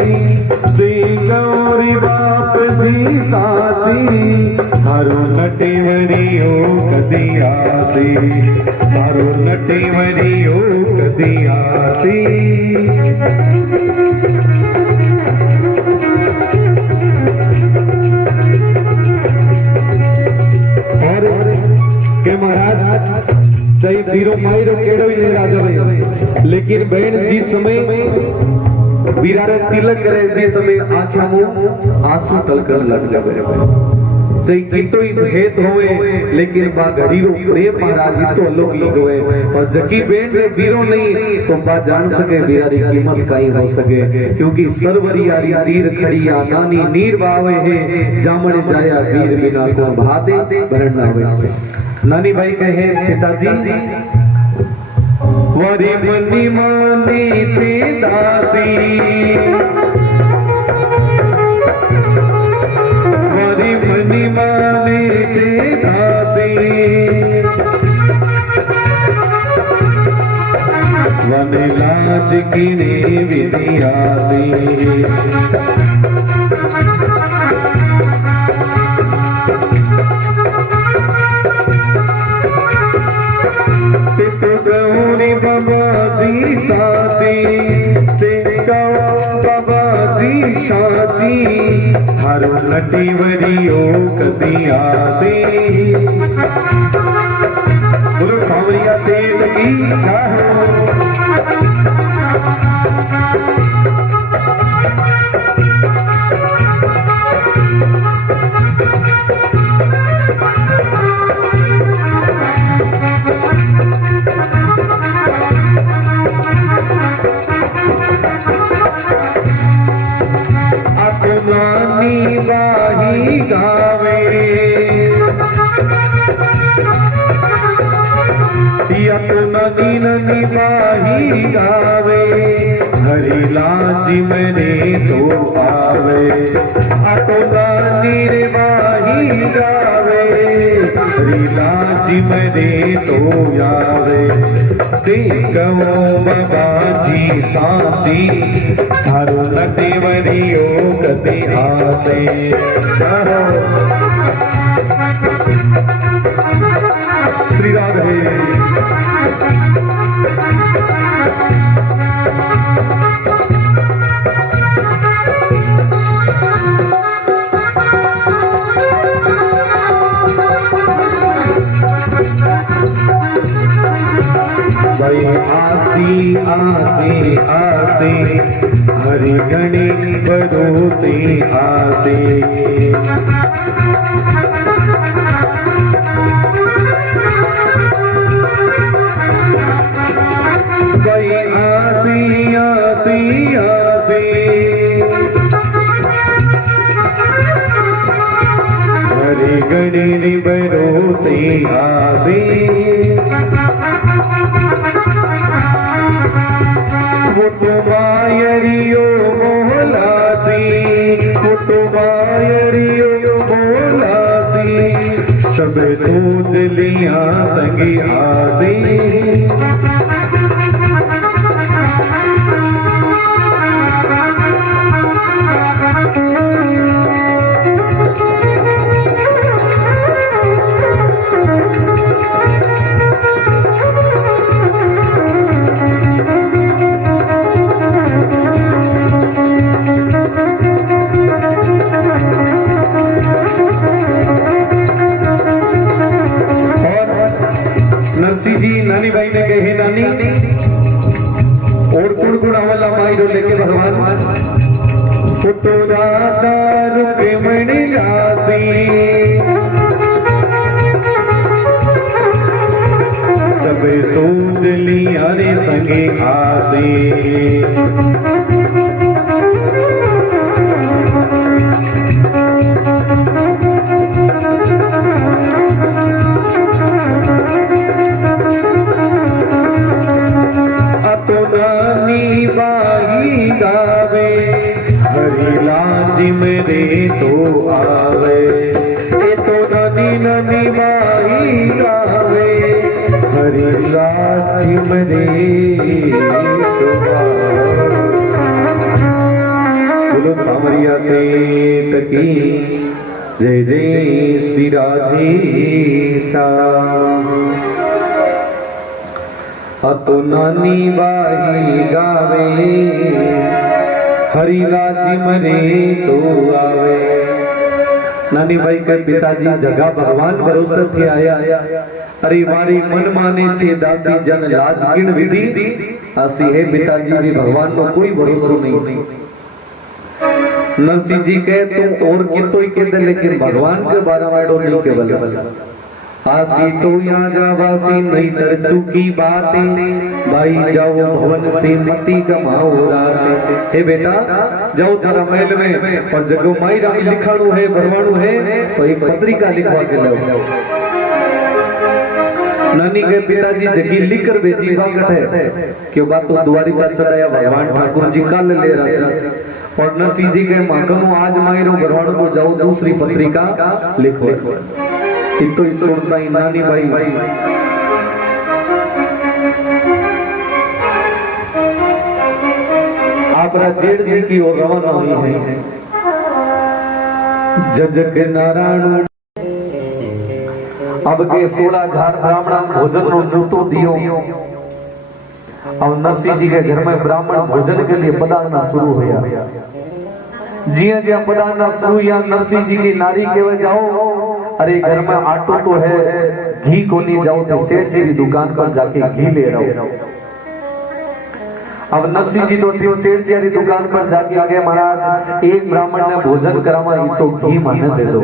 ते गौरी बाप जी साची थारो नटेवरियो कदी आसी थारो नटेवरियो कदी आसी के महाराज चाहे वीरो मायरो केड़ो ही राजा भाई लेकिन बहन जी समय वीरारे तिलक करे बे समय आंखों में आंसू टलकर लग जावे चाहे गीतो ही भेद होए लेकिन बा घड़ीरो प्रेम महाराज ही तो अलौकिक होए और जकी बहन ने वीरो नहीं तो बा जान सके वीरारी कीमत काई हो सके क्योंकि सरवरियारी तीर खड़िया नानी नीर बावे है जामण जाया वीर बिना को भादे भरण ना होए नानी भाई कहे पिताजी वरी मनी माने छे दासी वरी मनी माने छे दासी वन लाज किने विद्यासी गौरी बाबा जी साथी ते बाबा जी साथी थारो नटीवरियो कदी आसी बोलो सांवरिया तेल की नानी बाही गावे या तो नदी नदी बाही गावे हरी लाजी मैंने तो आवे आटो नानी रे बाही गावे हरी लाजी मैंने तो आवे देखो बाबा जी साची थारो नटेवरियो कदी आसे श्री राधे भाई आसी आसी आसी हरि गणी भरोसे आसी भाई आसी आसी आसी हरि गणी भरोसे आसी कुटुंबायरियो मोहलासी कुटुंबायरियो मोहलासी सब सोच लिया संगी आसी नरसिंह जी नानी भाई ने कहे नानी और गुण गुण अवला माई जो लेके भगवान पुतो राधा रुके मणि रासी सब सोच लिया रे संगे आसी बाही गावे हरि लाज मेरे तो आवे ए तो ननी ननी बाई गावे हरि सिमरे तो बोलो सामरिया से तकी जय जय श्री राधे सा तो नानी बाई गावे हरि सिमरे तो आवे। नानी बाई के पिताजी जगह भगवान भरोसे थे आया अरे मारी मन माने छे दासी जन लाज गिण विधि आसी है पिताजी भी भगवान नो कोई भरोसो नहीं। नरसिंह जी कहे तुम और कितो ही कहते लेकिन भगवान के बारे में डो नहीं केवल आसी तो यहाँ जावासी नहीं तर चुकी बातें भाई जाओ भवन से मती कमाओ राते। हे बेटा जाओ जरा महल में और जगो माई राम लिखाणु है भरवाणु है तो एक पत्रिका लिखवा के लो। नानी के पिताजी जगी लिख कर भेजी बात है क्यों बात तो द्वारिका चढ़ाया भगवान ठाकुर जी कल ले रहा और नरसिंह जी के माकनो आज मायरो भरवाणु को जाओ दूसरी पत्रिका लिखो। तो सुनता ही नानी भाई आप जेठ जी की ओर रवाना हुई है। जजक नारायण अब के 16,000 ब्राह्मण भोजन नो न्योतो दियो। अब नरसिंह जी के घर में ब्राह्मण भोजन के लिए पधारना शुरू हुआ। जिया जिया पधारना शुरू या नरसिंह जी की नारी केवे जाओ अरे घर में आटो तो है घी को नहीं जाओ तो सेठ जी की दुकान पर जाके घी ले रहा हूं। अब नरसिंह जी तो सेठ जी की दुकान पर जाके आगे महाराज एक ब्राह्मण ने भोजन करावा तो घी माने दे दो।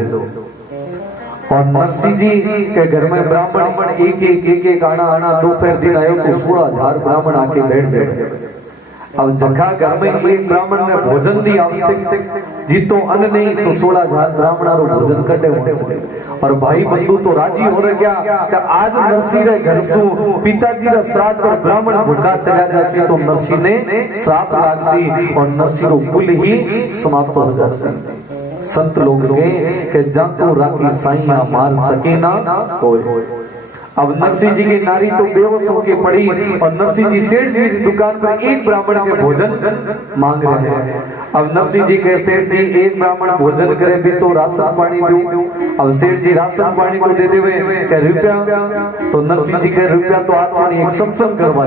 और नरसिंह जी के घर में ब्राह्मण एक आना दोपहर दिन आयो तो 16,000 ब्राह्मण आके बैठ गए। अब जगह घर में एक ब्राह्मण ने भोजन दी आवश्यक जीतो अन्न नहीं तो 16,000 ब्राह्मणों भोजन कटे हो सके। और भाई बंधु तो राजी हो रहे क्या कि आज नरसिंह रे घर सु पिताजी रे श्राद्ध पर ब्राह्मण भूखा चला जासी तो नरसिंह ने श्राप लागसी और नरसिंह रो कुल ही समाप्त हो जासी। संत लोग के जाको राखी साईया मार सके ना कोई। अब नरसिंह जी की नारी तो बेहोश होके पड़ी और नरसिंह जी सेठ जी की दुकान पर एक ब्राह्मण के भोजन मांग रहे हैं। अब नरसिंह जी के सेठ जी एक ब्राह्मण भोजन करे भी तो राशन पानी दूं। अब सेठ जी राशन पानी तो दे देवे क्या रुपया तो नरसिंह जी के रुपया तो आत्मा ने एक सत्संग करवा।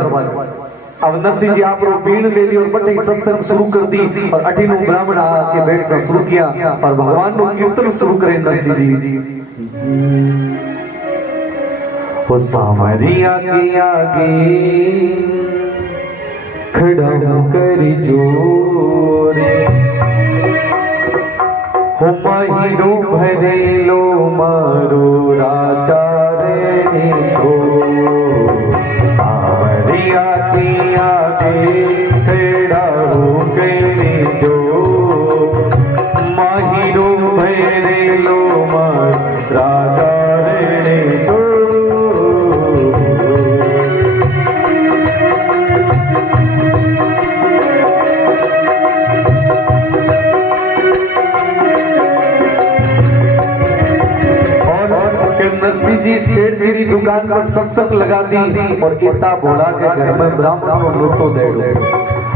अब नरसिंह जी आप बीण ले ली और बटे सत्संग शुरू कर दी और अठीनो ब्राह्मण आके बैठना शुरू किया और भगवान नो कीर्तन शुरू करे नरसिंह जी। हो सामरिया के आगे खड़ा कर जोरे हो माहिरो भरेलो मारो राजा रे छो। सामरिया के आगे खड़ा कर जो माहिरो भरेलो मारो राजा रे छो। नरसिंह जी सेठ जी की दुकान पर सत्संग लगा दी और इतना भोला के घर में ब्राह्मण को लुटो दे दो।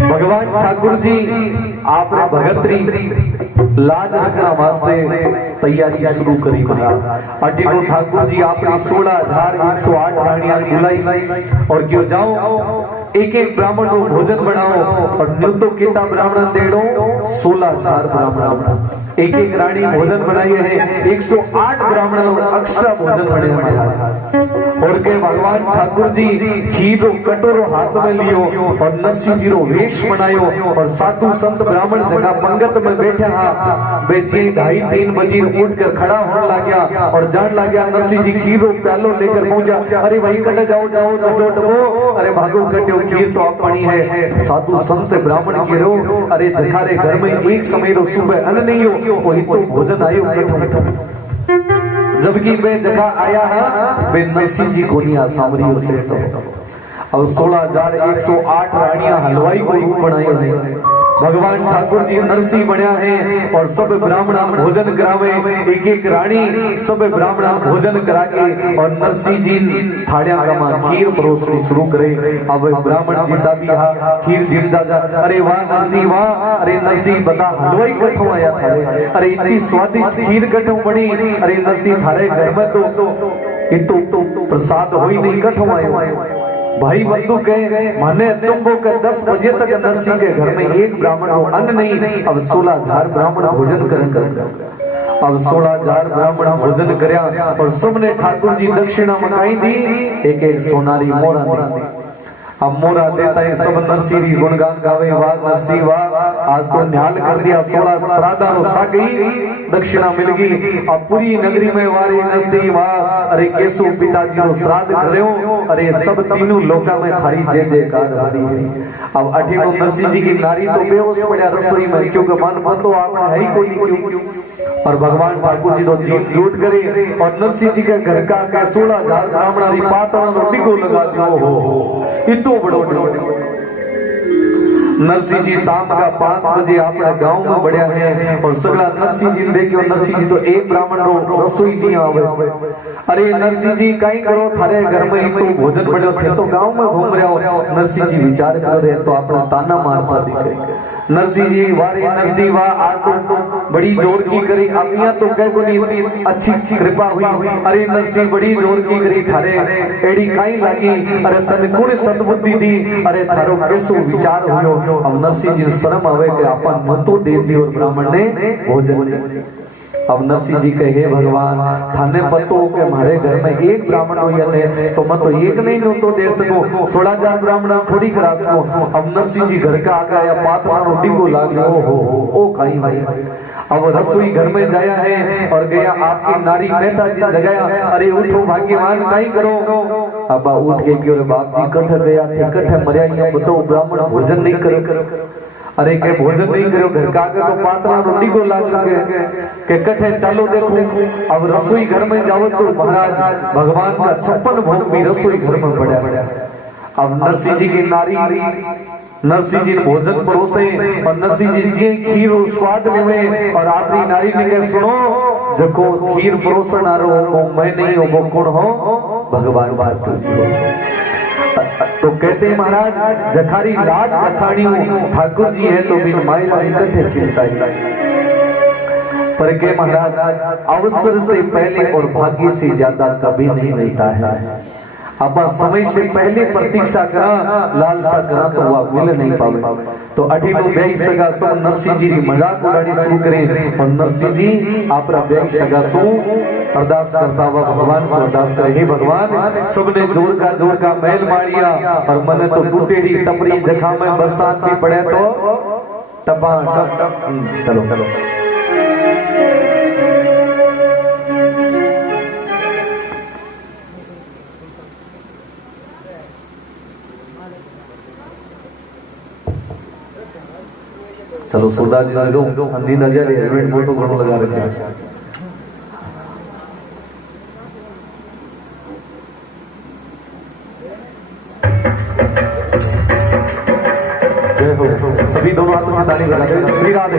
भगवान ठाकुर जी आपने भगतरी लाज रखना वास्ते तैयारी शुरू करी महाराज। अटीनो ठाकुर जी आपने 16,108 रानियां बुलाई और क्यों जाओ एक एक ब्राह्मण को भोजन बनाओ और न्यूतो कितना ब्राह्मण दे दो 16,000 ब्राह्मण एक एक रानी भोजन बनाई है। 108 ब्राह्मणों एक्स्ट्रा भोजन बने महाराज। और के भगवान ठाकुर जी खीर रो कटोरो हाथ में लियो और नरसिंह जी रो वेश बनायो और साधु संत ब्राह्मण जगह पंगत में बैठे हा बेचे 2:30-3 बजे उठ कर खड़ा होने लग गया और जान लग गया। नरसिंह जी खीर रो प्यालो लेकर पहुंचा। अरे भाई कटे जाओ जाओ डटो डबो अरे भागो कट्यो खीर तो अपनी है। साधु संत ब्राह्मण के रो अरे जखारे घर में एक समय रो सुबह अन्न नहीं हो वही तो भोजन आयो कठो। जबकि मैं जगह आया है वे नरसिंह जी को नहीं सामरियों से तो अब 16,108 रानियां हलवाई को रूप बनाए हैं भगवान ठाकुर जी नरसी बनया है और सब ब्राह्मणों भोजन करावे, एक एक रानी सब ब्राह्मणों भोजन करा के और नरसी जी थाड़िया का खीर परोसनी शुरू करे। अब ब्राह्मण जीता भी हा खीर जिमजा जा, अरे वाह नरसी वाह, अरे नरसी बता हलवाई कठों आया थारे, अरे इतनी स्वादिष्ट खीर कठों बनी, अरे नरसी थारे घर में तो प्रसाद हो ही नहीं कठों आयो। भाई बंधु कहे माने चुंबो के 10 बजे तक नरसी के घर में एक ब्राह्मण को अन्न नहीं। अब 16,000 ब्राह्मण भोजन करेंगे। अब 16,000 ब्राह्मण भोजन करया और सबने ठाकुर जी दक्षिणा मकाई दी, एक एक सोनारी मोरा दी। अब मोरा देता है सब नरसी री गुणगान गावे, वाह नरसी वाह, आज तो न्याल कर दिया, 16 श्राद्धारो सा गई, दक्षिणा मिल गई। अब पूरी नगरी में वारी नस्ती वाह, अरे केसु पिताजी रो श्राद्ध करो, अरे सब तीनों लोका में थारी जय जयकार वाली है। अब अठीनो नरसी जी की नारी तो बेहोश पड़ा रसोई में, क्योंकि मन बंदो आपने है ही कोनी क्यों। और भगवान ठाकुर जी तो जीव जूट करे और नरसी जी के घर का 16,000 ब्राह्मणारी पातड़ा रोटी को लगा दियो। हो इतो बड़ो नरसी जी शाम का 5 बजे अपने गांव में बढ़िया है और सगला नरसी जी देखियो, नरसी जी तो एक ब्राह्मण रो रसोई नहीं आवे। अरे नरसी जी कहीं करो, थारे घर में ही तो भोजन बढ़ियो थे तो गांव में घूम रहे हो। नरसी जी विचार कर रहे तो अपना ताना मारता दिखे। नरसी जी वारे नरसी वाह, आज तो बड़ी जोर की करी, अब यहाँ तो कह को नहीं अच्छी कृपा हुई। अरे नरसी बड़ी जोर की करी, थारे एड़ी काई लागी, अरे तन कुण सद्बुद्धि दी, अरे थारो कैसो विचार हुयो। अब नरसी जी शर्म आवे कि अपन न तो दे दी और ब्राह्मण ने भोजन नहीं। अब नरसी जी कहे भगवान थाने पतो के हमारे घर में एक ब्राह्मण हो ने तो मैं तो एक नहीं नो तो दे सको, 16,000 ब्राह्मण थोड़ी करा सको। अब नरसी जी घर का आ गया, पातरा रोटी को लाग ओ खाई भाई। अब रसोई घर में जाया है और गया आपकी नारी मेहता जी जगाया, अरे उठो भाग्यवान कहीं करो। अब उठ के क्यों बाप जी कठ गया थे, कठ मरिया ये बताओ ब्राह्मण भोजन नहीं करो। अरे के भोजन नहीं करो, घर का आगे तो पातला रोटी को लाग के कठे चालो देखो। अब रसोई घर में जाओ तो महाराज भगवान का 56 भोग भी रसोई घर में पड़ा। अब नरसी जी की नारी नरसी जी भोजन परोसे और नरसी जी जी खीर और स्वाद लेवे और आपरी नारी ने कहे सुनो जको खीर परोसन आ रहो वो मैं नहीं हो, वो कौन हो? भगवान ठाकुर जी। तो कहते हैं महाराज जखारी लाज बचाणी ठाकुर जी है तो बिन मायरा इकट्ठे चिंताई। पर के महाराज अवसर से पहले और भाग्य से ज्यादा कभी नहीं मिलता है। अब समय से पहले प्रतीक्षा करा लालसा करा तो वह मिल नहीं पावे। तो अठीनो ब्याई सगा सो नरसी जी री मजाक उड़ानी शुरू करें और नरसी जी आपरा ब्याई सगा सो अरदास करता हुआ भगवान से अरदास करे, हे भगवान सबने जोर का महल मारिया और मने तो टूटेड़ी टपरी जगह में बरसात भी पड़े तो टपा टप चलो चलो चलो सूरदास जी लगो नींद आ जा रही, हेलमेट फोटो घणो लगा रखे हैं। जय हो, सभी दोनों हाथों से ताली बजा दें। श्री राधे।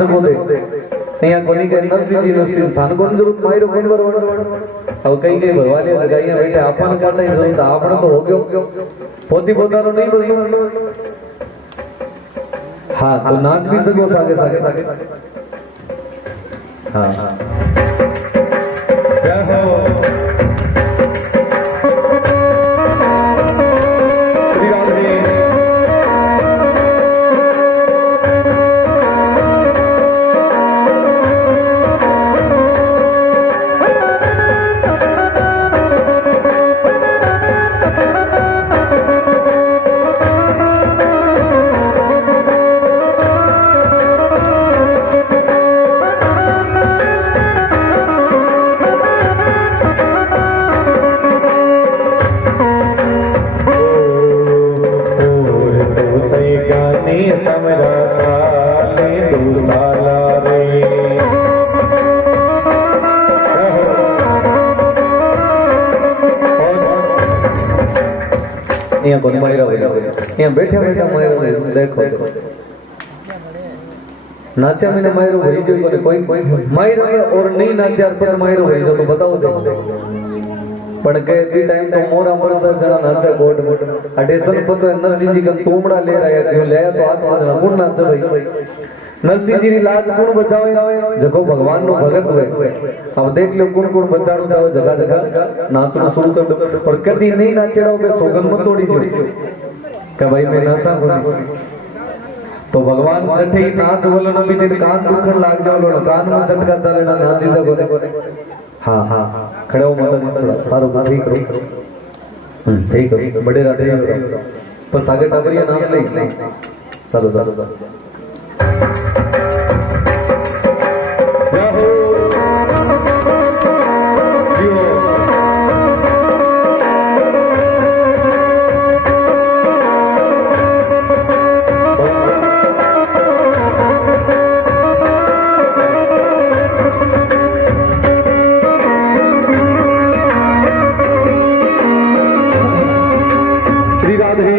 सको दे यहाँ कोनी के नरसिंह जी नरसिंह थान कोन जरूरत मायरो कोन बरोबर अब कई कई भरवाली जगाइया बैठे आपन काटा ही जरूरत आपने तो हो गयो पोती पोतानो नहीं बनो हाँ तो नाच भी सको सागे सागे हाँ जय हो श्री राधे यहाँ कोई मायरा हो यहाँ बैठे बैठे मायरो देखो नाचा मैंने मायरो भरी जो कोई कोई मायरो और नहीं नाचा पर मायरो भरी जो तो बताओ दे पण के भी टाइम तो मोर अमृतसर जना नाचा कोट अटेसन पर तो नरसिंह जी का तोमड़ा ले रहा है क्यों ले तो हाथ हाथ कौन नाचा भाई नरसिंह जी री लाज कौन बचावे जको भगवान नो भगत हुए अब देख लो कौन कौन बचाणो चाहे जगह जगह नाचनो शुरू कर दो और कदी नहीं नाचेड़ो बे सोगन मत तोड़ी जो के भाई मैं नाचा कोनी तो भगवान जठे ही नाच बोलो न भी दिन कान दुखन लाग जाओ कान में झटका चले ना नाची जगो हाँ हाँ खड़े हो माता जी थोड़ा सारो ठीक करो ठीक करो बड़े राधे पर सागे टाबरिया नाच ले सारो सारो श्री राधे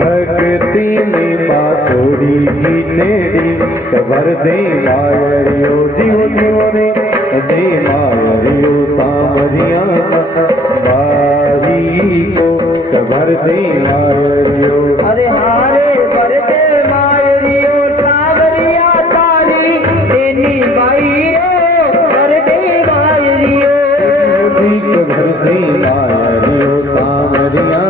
भक्ति में बांसुरी की चेड़ी कबर दे मायरियो जीव जीवने दे मायरियो सामरिया बारी को कबर दे मायरियो अरे हारे भरते मायरियो सावरिया तारी देनी बाईरो भरते मायरियो कबर दे मायरियो सामरिया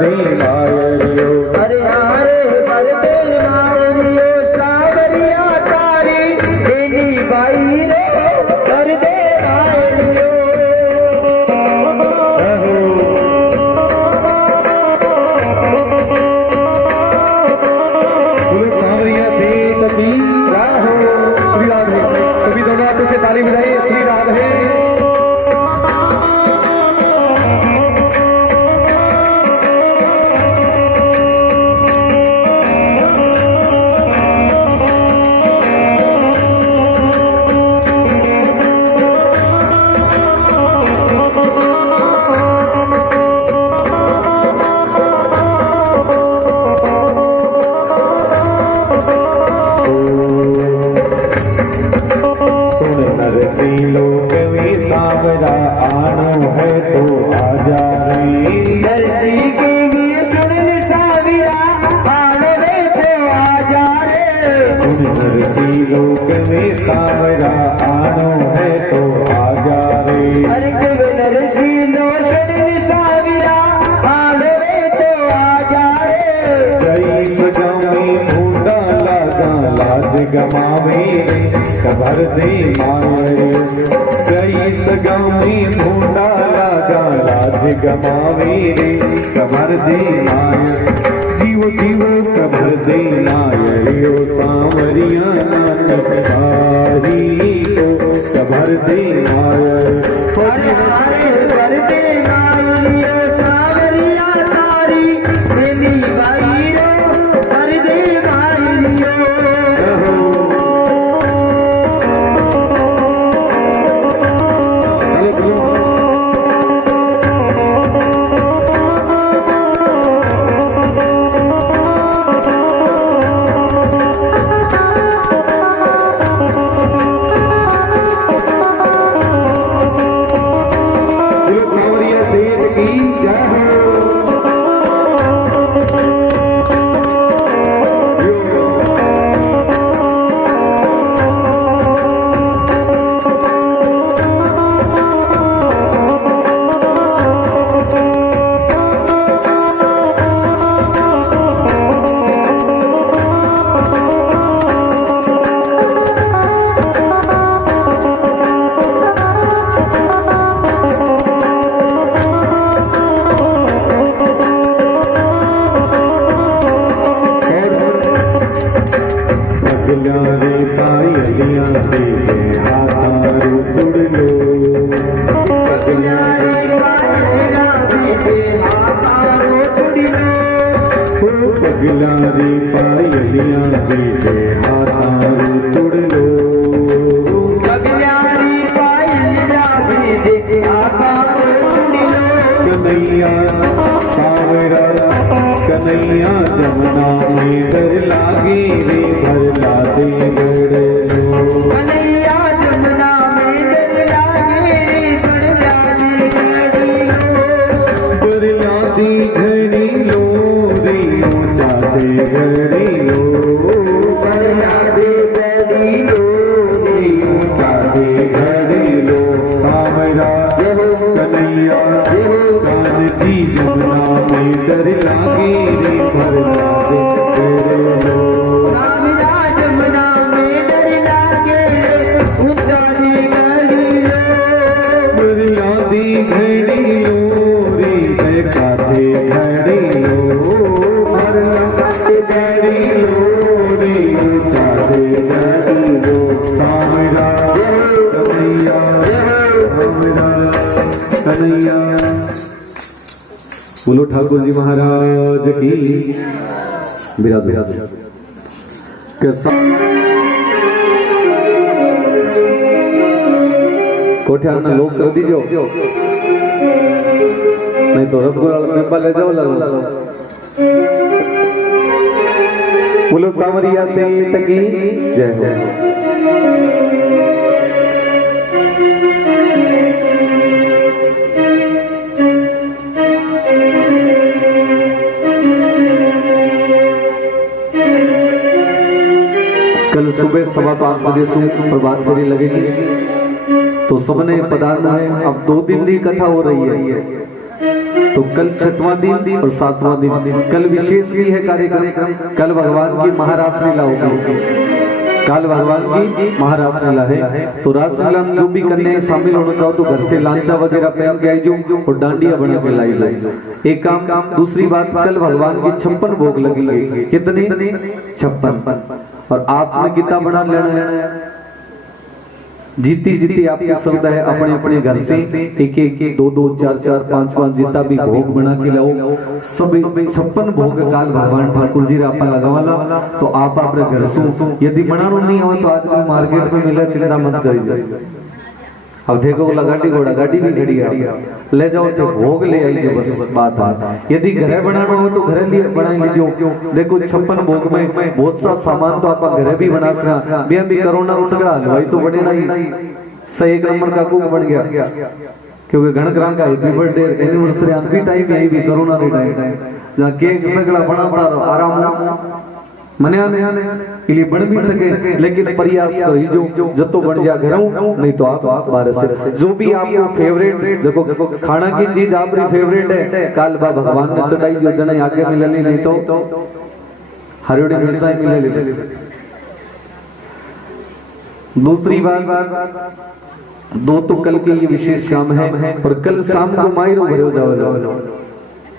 दे मायरियो अरे हारे भरते मायरियो सावरिया तारी देनी बाईरो भरते मायरियो सावरिया से कबीर राहो श्री राधे सभी दोनों हाथों से ताली बजाइए श्री राधे आनो है तो आजा रे दर्शी के लिए सुन साविया आने रे तो आजा रे सुन नरसी लोक में सावरा आनो है तो आजा रे अरे कब नरसी लो सुन साविया आने रे तो आजा रे जय सगामी फूटा लगा लाज गमावे खबर दे मारे जय सगामी फूटा लगा लाज गमावे रे खबर दे माया जीवो जीवो खबर दे नायरियो सांवरिया नानक भारी को खबर दे माया अरे हरे कर दे नारियो सावरिया तारी मेरी भाई रो कर दे भाइयो सांवरिया सेठ की जय पगला रे पायलियां तेरे हाथारू जुड़ लो पगला रे पगला रे पायलियां तेरे हाथारू जुड़ लो पगलारी पायलिया भी दे आका कन्हैया सावरा कन्हैया जमुना में डर लागे रे भर ला दे गड़ लो कन्हैया जमुना में डर लागे भर ला दी घड़ी लो रे ऊंचा दे घड़ी लो पर लागे गड़ी लो रे ऊंचा दे घड़ी लो सावरा कन्हैया कान जी जमुना में डर लागे रे भर ला दे गड़ लो सावरा जमुना में डर लागे ऊंचा दी गड़ी लो बुरिया दी घड़ी लो रे जयका दे घड़ी लो बुरिया दी घड़ी लो रे ऊंचा दे घड़ी लो सावरा कन्हैया सावरा कन्हैया बोलो ठाकुर जी महाराज की विराज कैसा कोठियार ना लोग कर दीजो नहीं तो रसगुल्ला मेंबा ले जाओ लगो बोलो सावरिया सेठ की जय हो कल सुबह 5:15 बजे से प्रभात फेरी लगेगी तो सबने पधारना है। अब 2 दिन की कथा हो रही है तो कल 6वां दिन और 7वां दिन कल विशेष भी है कार्यक्रम। कल भगवान की महारास लीला होगी। कल भगवान की महारास लीला है तो रास लीला में जो भी करने शामिल होना चाहो तो घर से लांचा वगैरह पहन के आई जो और डांडिया बना के लाई लो। एक काम। दूसरी बात कल भगवान की 56 भोग लगेंगे। कितने 56 और आपने कितना बना लेना है। जीती जीती आपकी सुविधा है अपने अपने घर से 1-1 2-2 4-4 5-5 जितना भी भोग बना के लाओ। सब 56 भोग काल भगवान ठाकुर जी आपा लगावाला तो आप अपने घर से यदि बनाना नहीं हो तो आजकल मार्केट में मिला चिंता मत करिए। अब देखो लगाटी घोड़ा गाड़ी भी खड़ी है ले जाओ तो भोग ले आइए बस बात है। यदि घर बनाना हो तो घर लिए बना लीजिए। देखो 56 भोग में बहुत सा सामान तो आप घर भी बना सकना। भी कोरोना में सगड़ा हलवाई तो बने ना ही सही 1 नंबर का कुक बन गया। क्योंकि गणग्रां का हैप्पी बर्थडे एनिवर्सरी आन भी टाइम है भी कोरोना रे टाइम जहां केक सगड़ा बनाता रहो आराम मने आने इली बन भी सके लेकिन प्रयास करी जो जतो बन जा घरों नहीं तो आप बाहर से जो भी आपको फेवरेट जको खाना की चीज आपरी फेवरेट है काल बा भगवान ने चढ़ाई जो जने आगे मिलनी नहीं तो हरियोड़ी मिर्चा मिले ले। दूसरी बात दो तो कल के ये विशेष काम है और कल शाम को मायरो भरे जाओ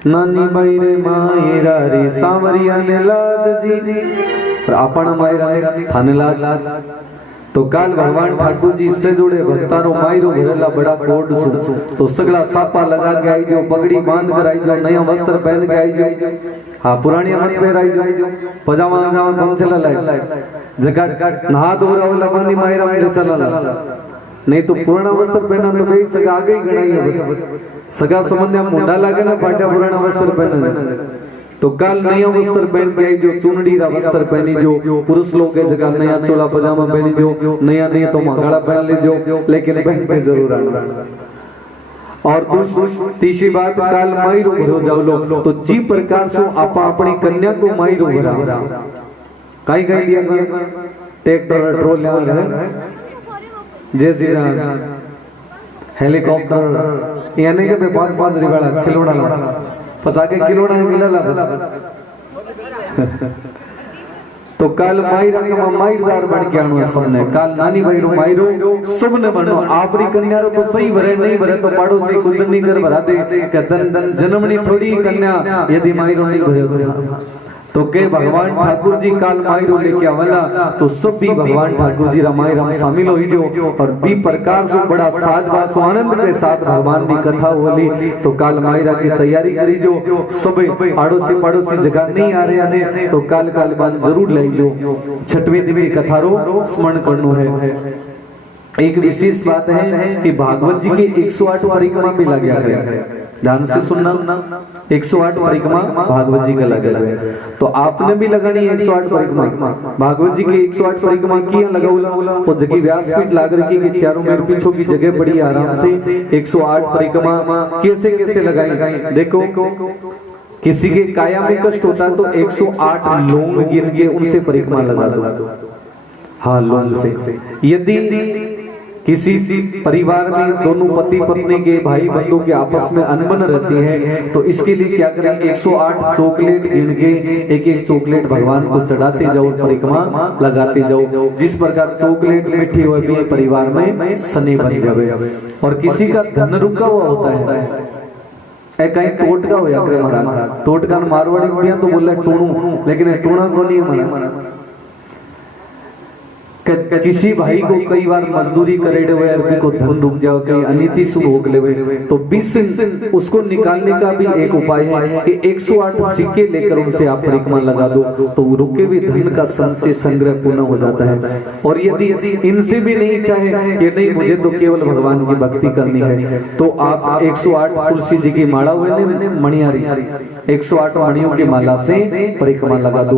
नानी मायरे मायरा रे सांवरिया ने लाज जी और आपण मायरा ने थाने लाज तो काल भगवान ठाकुर जी से जुड़े भक्तारो मायरो भरेला बड़ा कोड सु तो सगला सापा लगा के आई जो पगड़ी बांध कर आई जो नया वस्त्र पहन के आई जो हाँ पुरानी मत पहन आई जो पजामा पजामा बंद चला लाए जगह नहा धोरा वाला पानी मायरा में चला ला नहीं तो पुराना वस्त्र पहना तो भाई सगा आगे ही गणाई है सगा संबंध हम मुंडा लागे ना फाटा पुराना वस्त्र पहना तो काल नया वस्त्र पहन के आई जो चुनड़ी रा वस्त्र पहनी जो पुरुष लोग के जगह नया चोला पजामा पहनी जो नया नहीं तो मंगला पहन ले जो लेकिन पहन के जरूर आना। और दूसरी तीसरी बात काल मायरो भरो जाओ लो तो जी प्रकार से आपा अपनी कन्या को मायरो भरा कहीं कहीं दिया ट्रैक्टर ट्रोल जय श्री राम हेलीकॉप्टर यानी कि 5-5 रिवाड़ा खिलौना ला फसा के खिलौना मिला ला तो काल मायरा का मायरदार बन के आनो सबने काल नानी भाई रो मायरो सबने बनो आपरी कन्या रो तो सही भरे नहीं भरे तो पड़ोसी कुछ नहीं कर भरा दे कहतन जन्मनी थोड़ी कन्या यदि मायरो नहीं भरे तो के भगवान ठाकुर जी काल मायरो लेके आवला तो सब भी भगवान ठाकुर जी रामाय राम शामिल हो जो और भी प्रकार से बड़ा साजबाज आनंद के साथ भगवान की कथा होली तो काल मायरा की तैयारी करी जो सब आड़ोसी पड़ोसी जगह नहीं आ रहे ने तो काल काल बान जरूर ले जो छठवीं दिन की कथा रो स्मरण करनो है। एक विशेष बात है कि भागवत जी की 108 परिक्रमा भी लग गया ध्यान से सुनना 108 परिक्रमा भागवत जी का लगे तो आपने भी लगानी है 108 परिक्रमा भागवत जी की 108 परिक्रमा किया लगाउला वो जगह व्यासपीठ लाग रखी कि चारों मेरे पीछे की जगह बड़ी आराम से 108 परिक्रमा कैसे कैसे लगाई देखो किसी के काया में कष्ट होता है तो 108 लोंग गिन के उनसे परिक्रमा लगा दो हाँ लोंग से। यदि किसी परिवार में दोनों पति पत्नी के भाई बंधु के आपस में अनबन रहती है तो इसके लिए क्या करें 108 चॉकलेट गिन के एक एक चॉकलेट भगवान को चढ़ाते जाओ परिक्रमा लगाते जाओ जिस प्रकार चॉकलेट मीठी हुए भी परिवार में सने बन जावे। और किसी का धन रुका हुआ होता है कहीं टोटका हो या करे महाराज टोटका मारवाड़ी में तो बोला टोणू लेकिन टोणा को नहीं हमारा किसी भाई को कई बार मजदूरी करे अरबी को धन रुक जाओ कहीं अनिति सुभोग लेवे तो 20 उसको निकालने का भी एक उपाय है कि 108 सिक्के लेकर उनसे आप परिक्रमा लगा दो तो रुके भी धन का संचय संग्रह पूर्ण हो जाता है। और यदि इनसे भी नहीं चाहे कि नहीं मुझे तो केवल भगवान की भक्ति करनी है तो आप 108 तुलसी जी की माला हुए मणियारी 108 मणियों की माला से परिक्रमा लगा दो।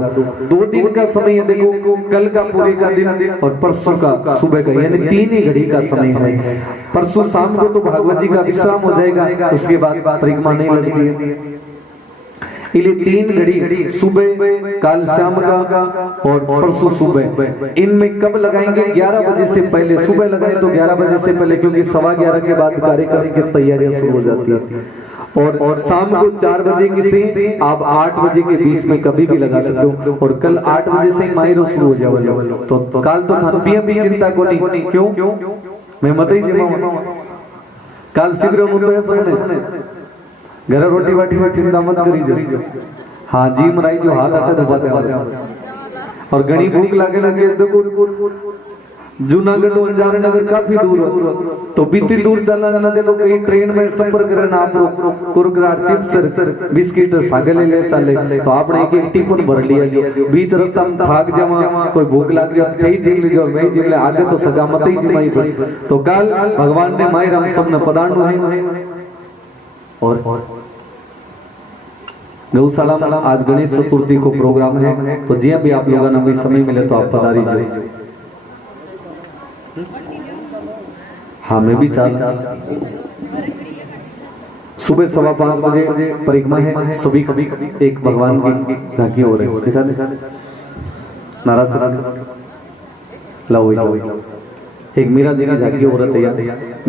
2 दिन का समय है देखो कल का पूरे का दिन और परसों का सुबह का यानी 3 ही घड़ी का समय है। परसों शाम को तो भागवत जी का विश्राम हो जाएगा उसके बाद परिक्रमा नहीं लगती है इसलिए 3 घड़ी सुबह काल शाम का और परसों सुबह इनमें कब लगाएंगे 11 बजे से पहले सुबह लगाएं तो 11 बजे से पहले क्योंकि 11:15 के बाद कार्यक्रम की तैयारियां शुरू हो जाती है। और शाम को 4 बजे की से आप 8 बजे के बीच में कभी भी लगा सकते हो और कल 8 बजे से मायरो शुरू हो जाओ तो काल तो थानपिया भी चिंता को नहीं क्यों मैं मत ही जिम्मा काल शीघ्र मुद्दो है सबने घर रोटी वाटी में चिंता मत करी जो हाँ जी मराई जो हाथ अटे दबाते और घनी भूख लागे लगे देखो जूनागढ़ अंजार नगर काफी दूर हो तो बीती दूर चलना जाना दे तो कहीं ट्रेन में संपर्क करना आप कुरकुरार चिप्स बिस्किट सागले ले चले तो आपने एक टिफिन भर लिया जो बीच रास्ता में थाक जावा कोई भूख लाग जाए तो जिम लीजिए मैं जिम ले आगे तो सगा मत ही जिमाई पर तो काल भगवान ने मायर हम सब ने पधारना है। और गौशाला में आज गणेश चतुर्थी को प्रोग्राम है तो जी भी आप लोगों ने समय मिले तो आप पधारी जाए। हाँ मैं भी चाल। सुबह 5:15 बजे परिक्रमा है, सभी कभी एक भगवान की झांकी हो रही है। दिखा नाराज लाओ एक मीरा जी की झांकी हो रही है,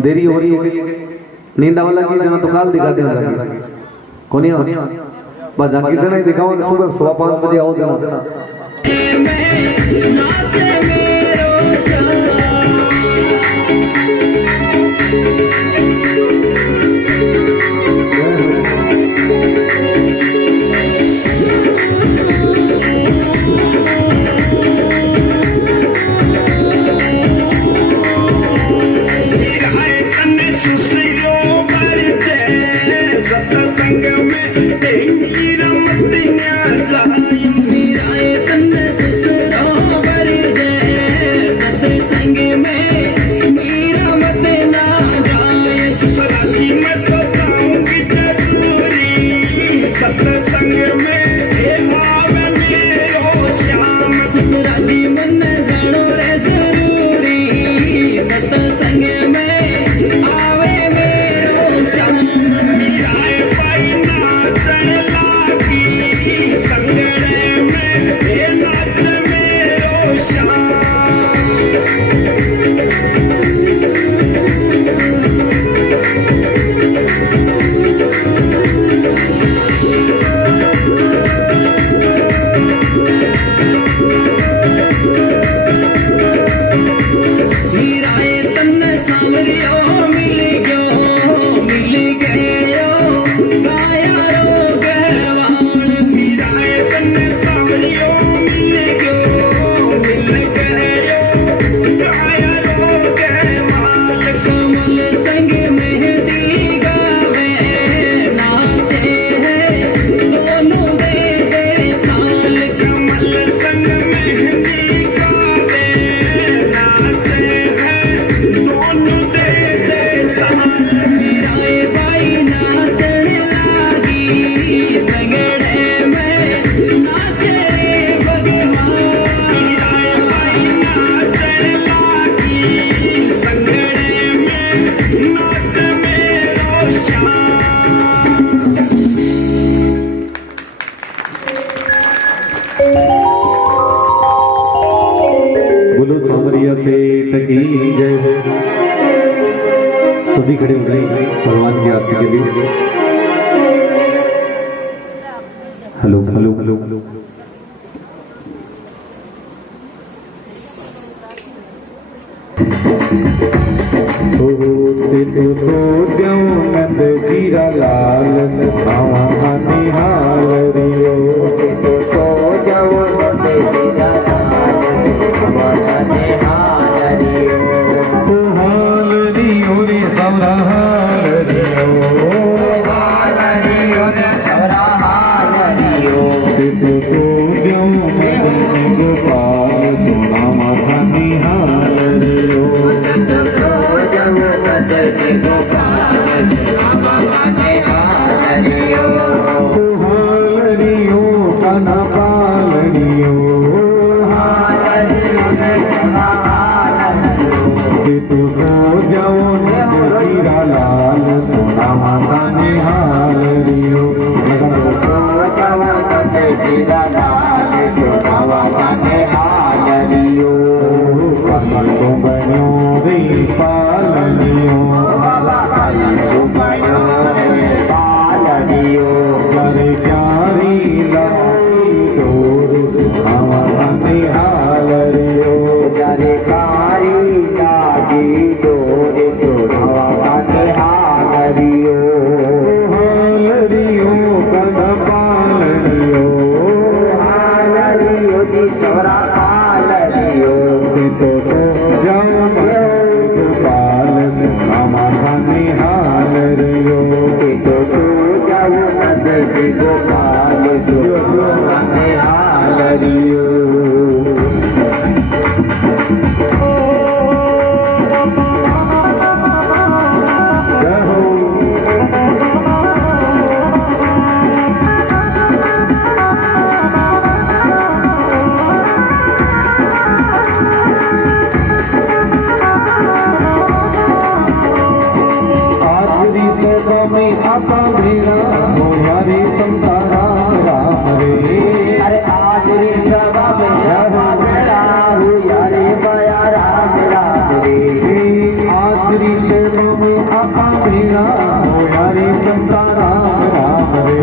देरी हो रही है। नींदा वाला की जना तो काल दिखाते हैं कौन बस झांकी जना ही दिखाओ। सुबह 5:15 बजे आओ जना। बोलो सामरिया सेठ की जय हो। सभी खड़े हो जाए भगवान की आरती के लिए। Hello hello hello hello. सो जाऊं नंद जीरा लाल सुनावा निहाल रियो। सो जाऊं नंद जीरा लाल सुनावा निहाल रियो। हाल रियो रे सवरा हाल रियो। हाल रियो रे सवरा हाल रियो। सो जाऊं नंद गोपाल सुनावा निहाल रियो। में आपा भेड़ा हो यारे संता राम राम रे। अरे आज रे सभा में आपा भेड़ा हो यारे बया राम राम रे। आखिरी सेवा में आपा भेड़ा हो यारे संता राम राम रे।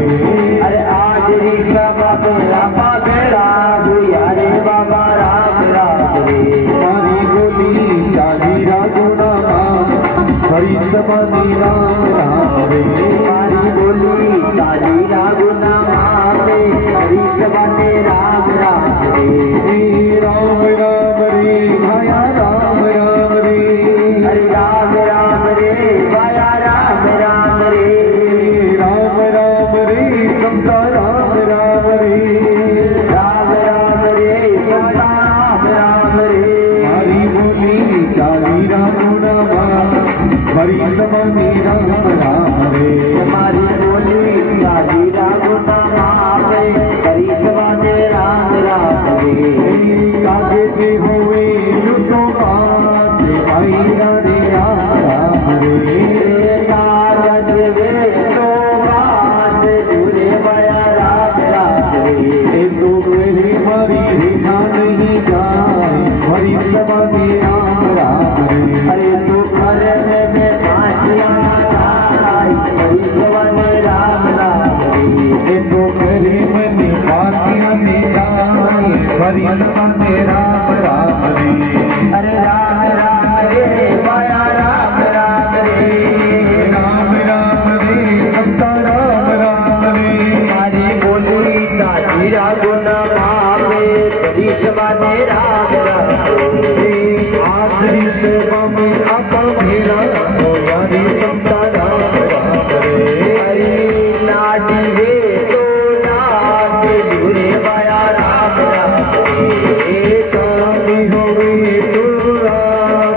अरे आज रे सभा में आपा भेड़ा हो यारे बाबा राम राम रे। मारी बोली चाली रागुना हरी समाधि राम राम रे। मारी बोली चाली रागुना माते हरी सबाने राम राम रे। राम राम रे भाया राम राम रे। अरे राम राम रे भाया राम राम रे। राम राम रे समता राम राम रे। राम राम रे समता राम राम रे। हरी बोली चाली रागुना हरी समाधि राम राम रे। मारी बोली चाली रागुना माते हरी सबाने राम राम रे। कागे जे होवे लुटो बाजे भाई रे राम रे। कागज वे तो बात दूरे बया राम राम रे। तो मेरी मरी रेखा नहीं जाए हरी समाधि राम राम रे। अरे तू घर में फांसिया खाई हरी सबाने राम राम रे। तो मेरे मन फांसियां निकाले हरी समाधि राम राम रे। अरे राम राम रे बया राम राम रे। राम राम रे समता राम राम रे। मारी बोली चाली रागुना मावे हरी सबाने राम राम रे। आखिरी सेवा में आपा भेड़ा हो यारी समता राम राम रे। हरी नाडी वे तो नाच दूरे बया राम राम रे। कामी होवे तुरा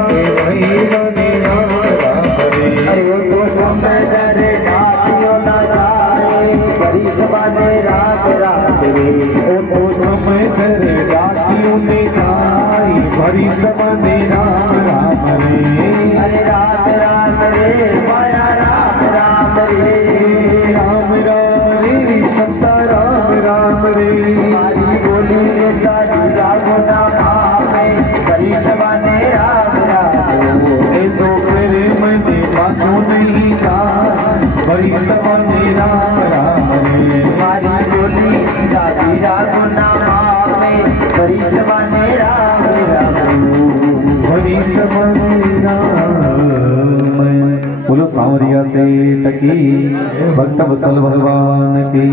के भाई रानी राम राम रे। अरे वो तो समय दर डाटियों न जाए हरी सबाने राम राम रे। ओ तो समय तेरे डाकियों ने जाई भरी समाधि राम राम रे। अरे राम राम रे बया राम राम रे। राम राम रे समता राम राम रे। मारी बोली रे चाली रागुना मावे हरी सबाने राम राम रे। ए तो मेरे मन बाजू नहीं जा भरी समाधि राम राम रे। मारी बोली चाली रागुना मावे हरी सबाने राम राम। भरी समाधि राम। बोलो सांवरिया से तकी भक्त वसल भगवान की।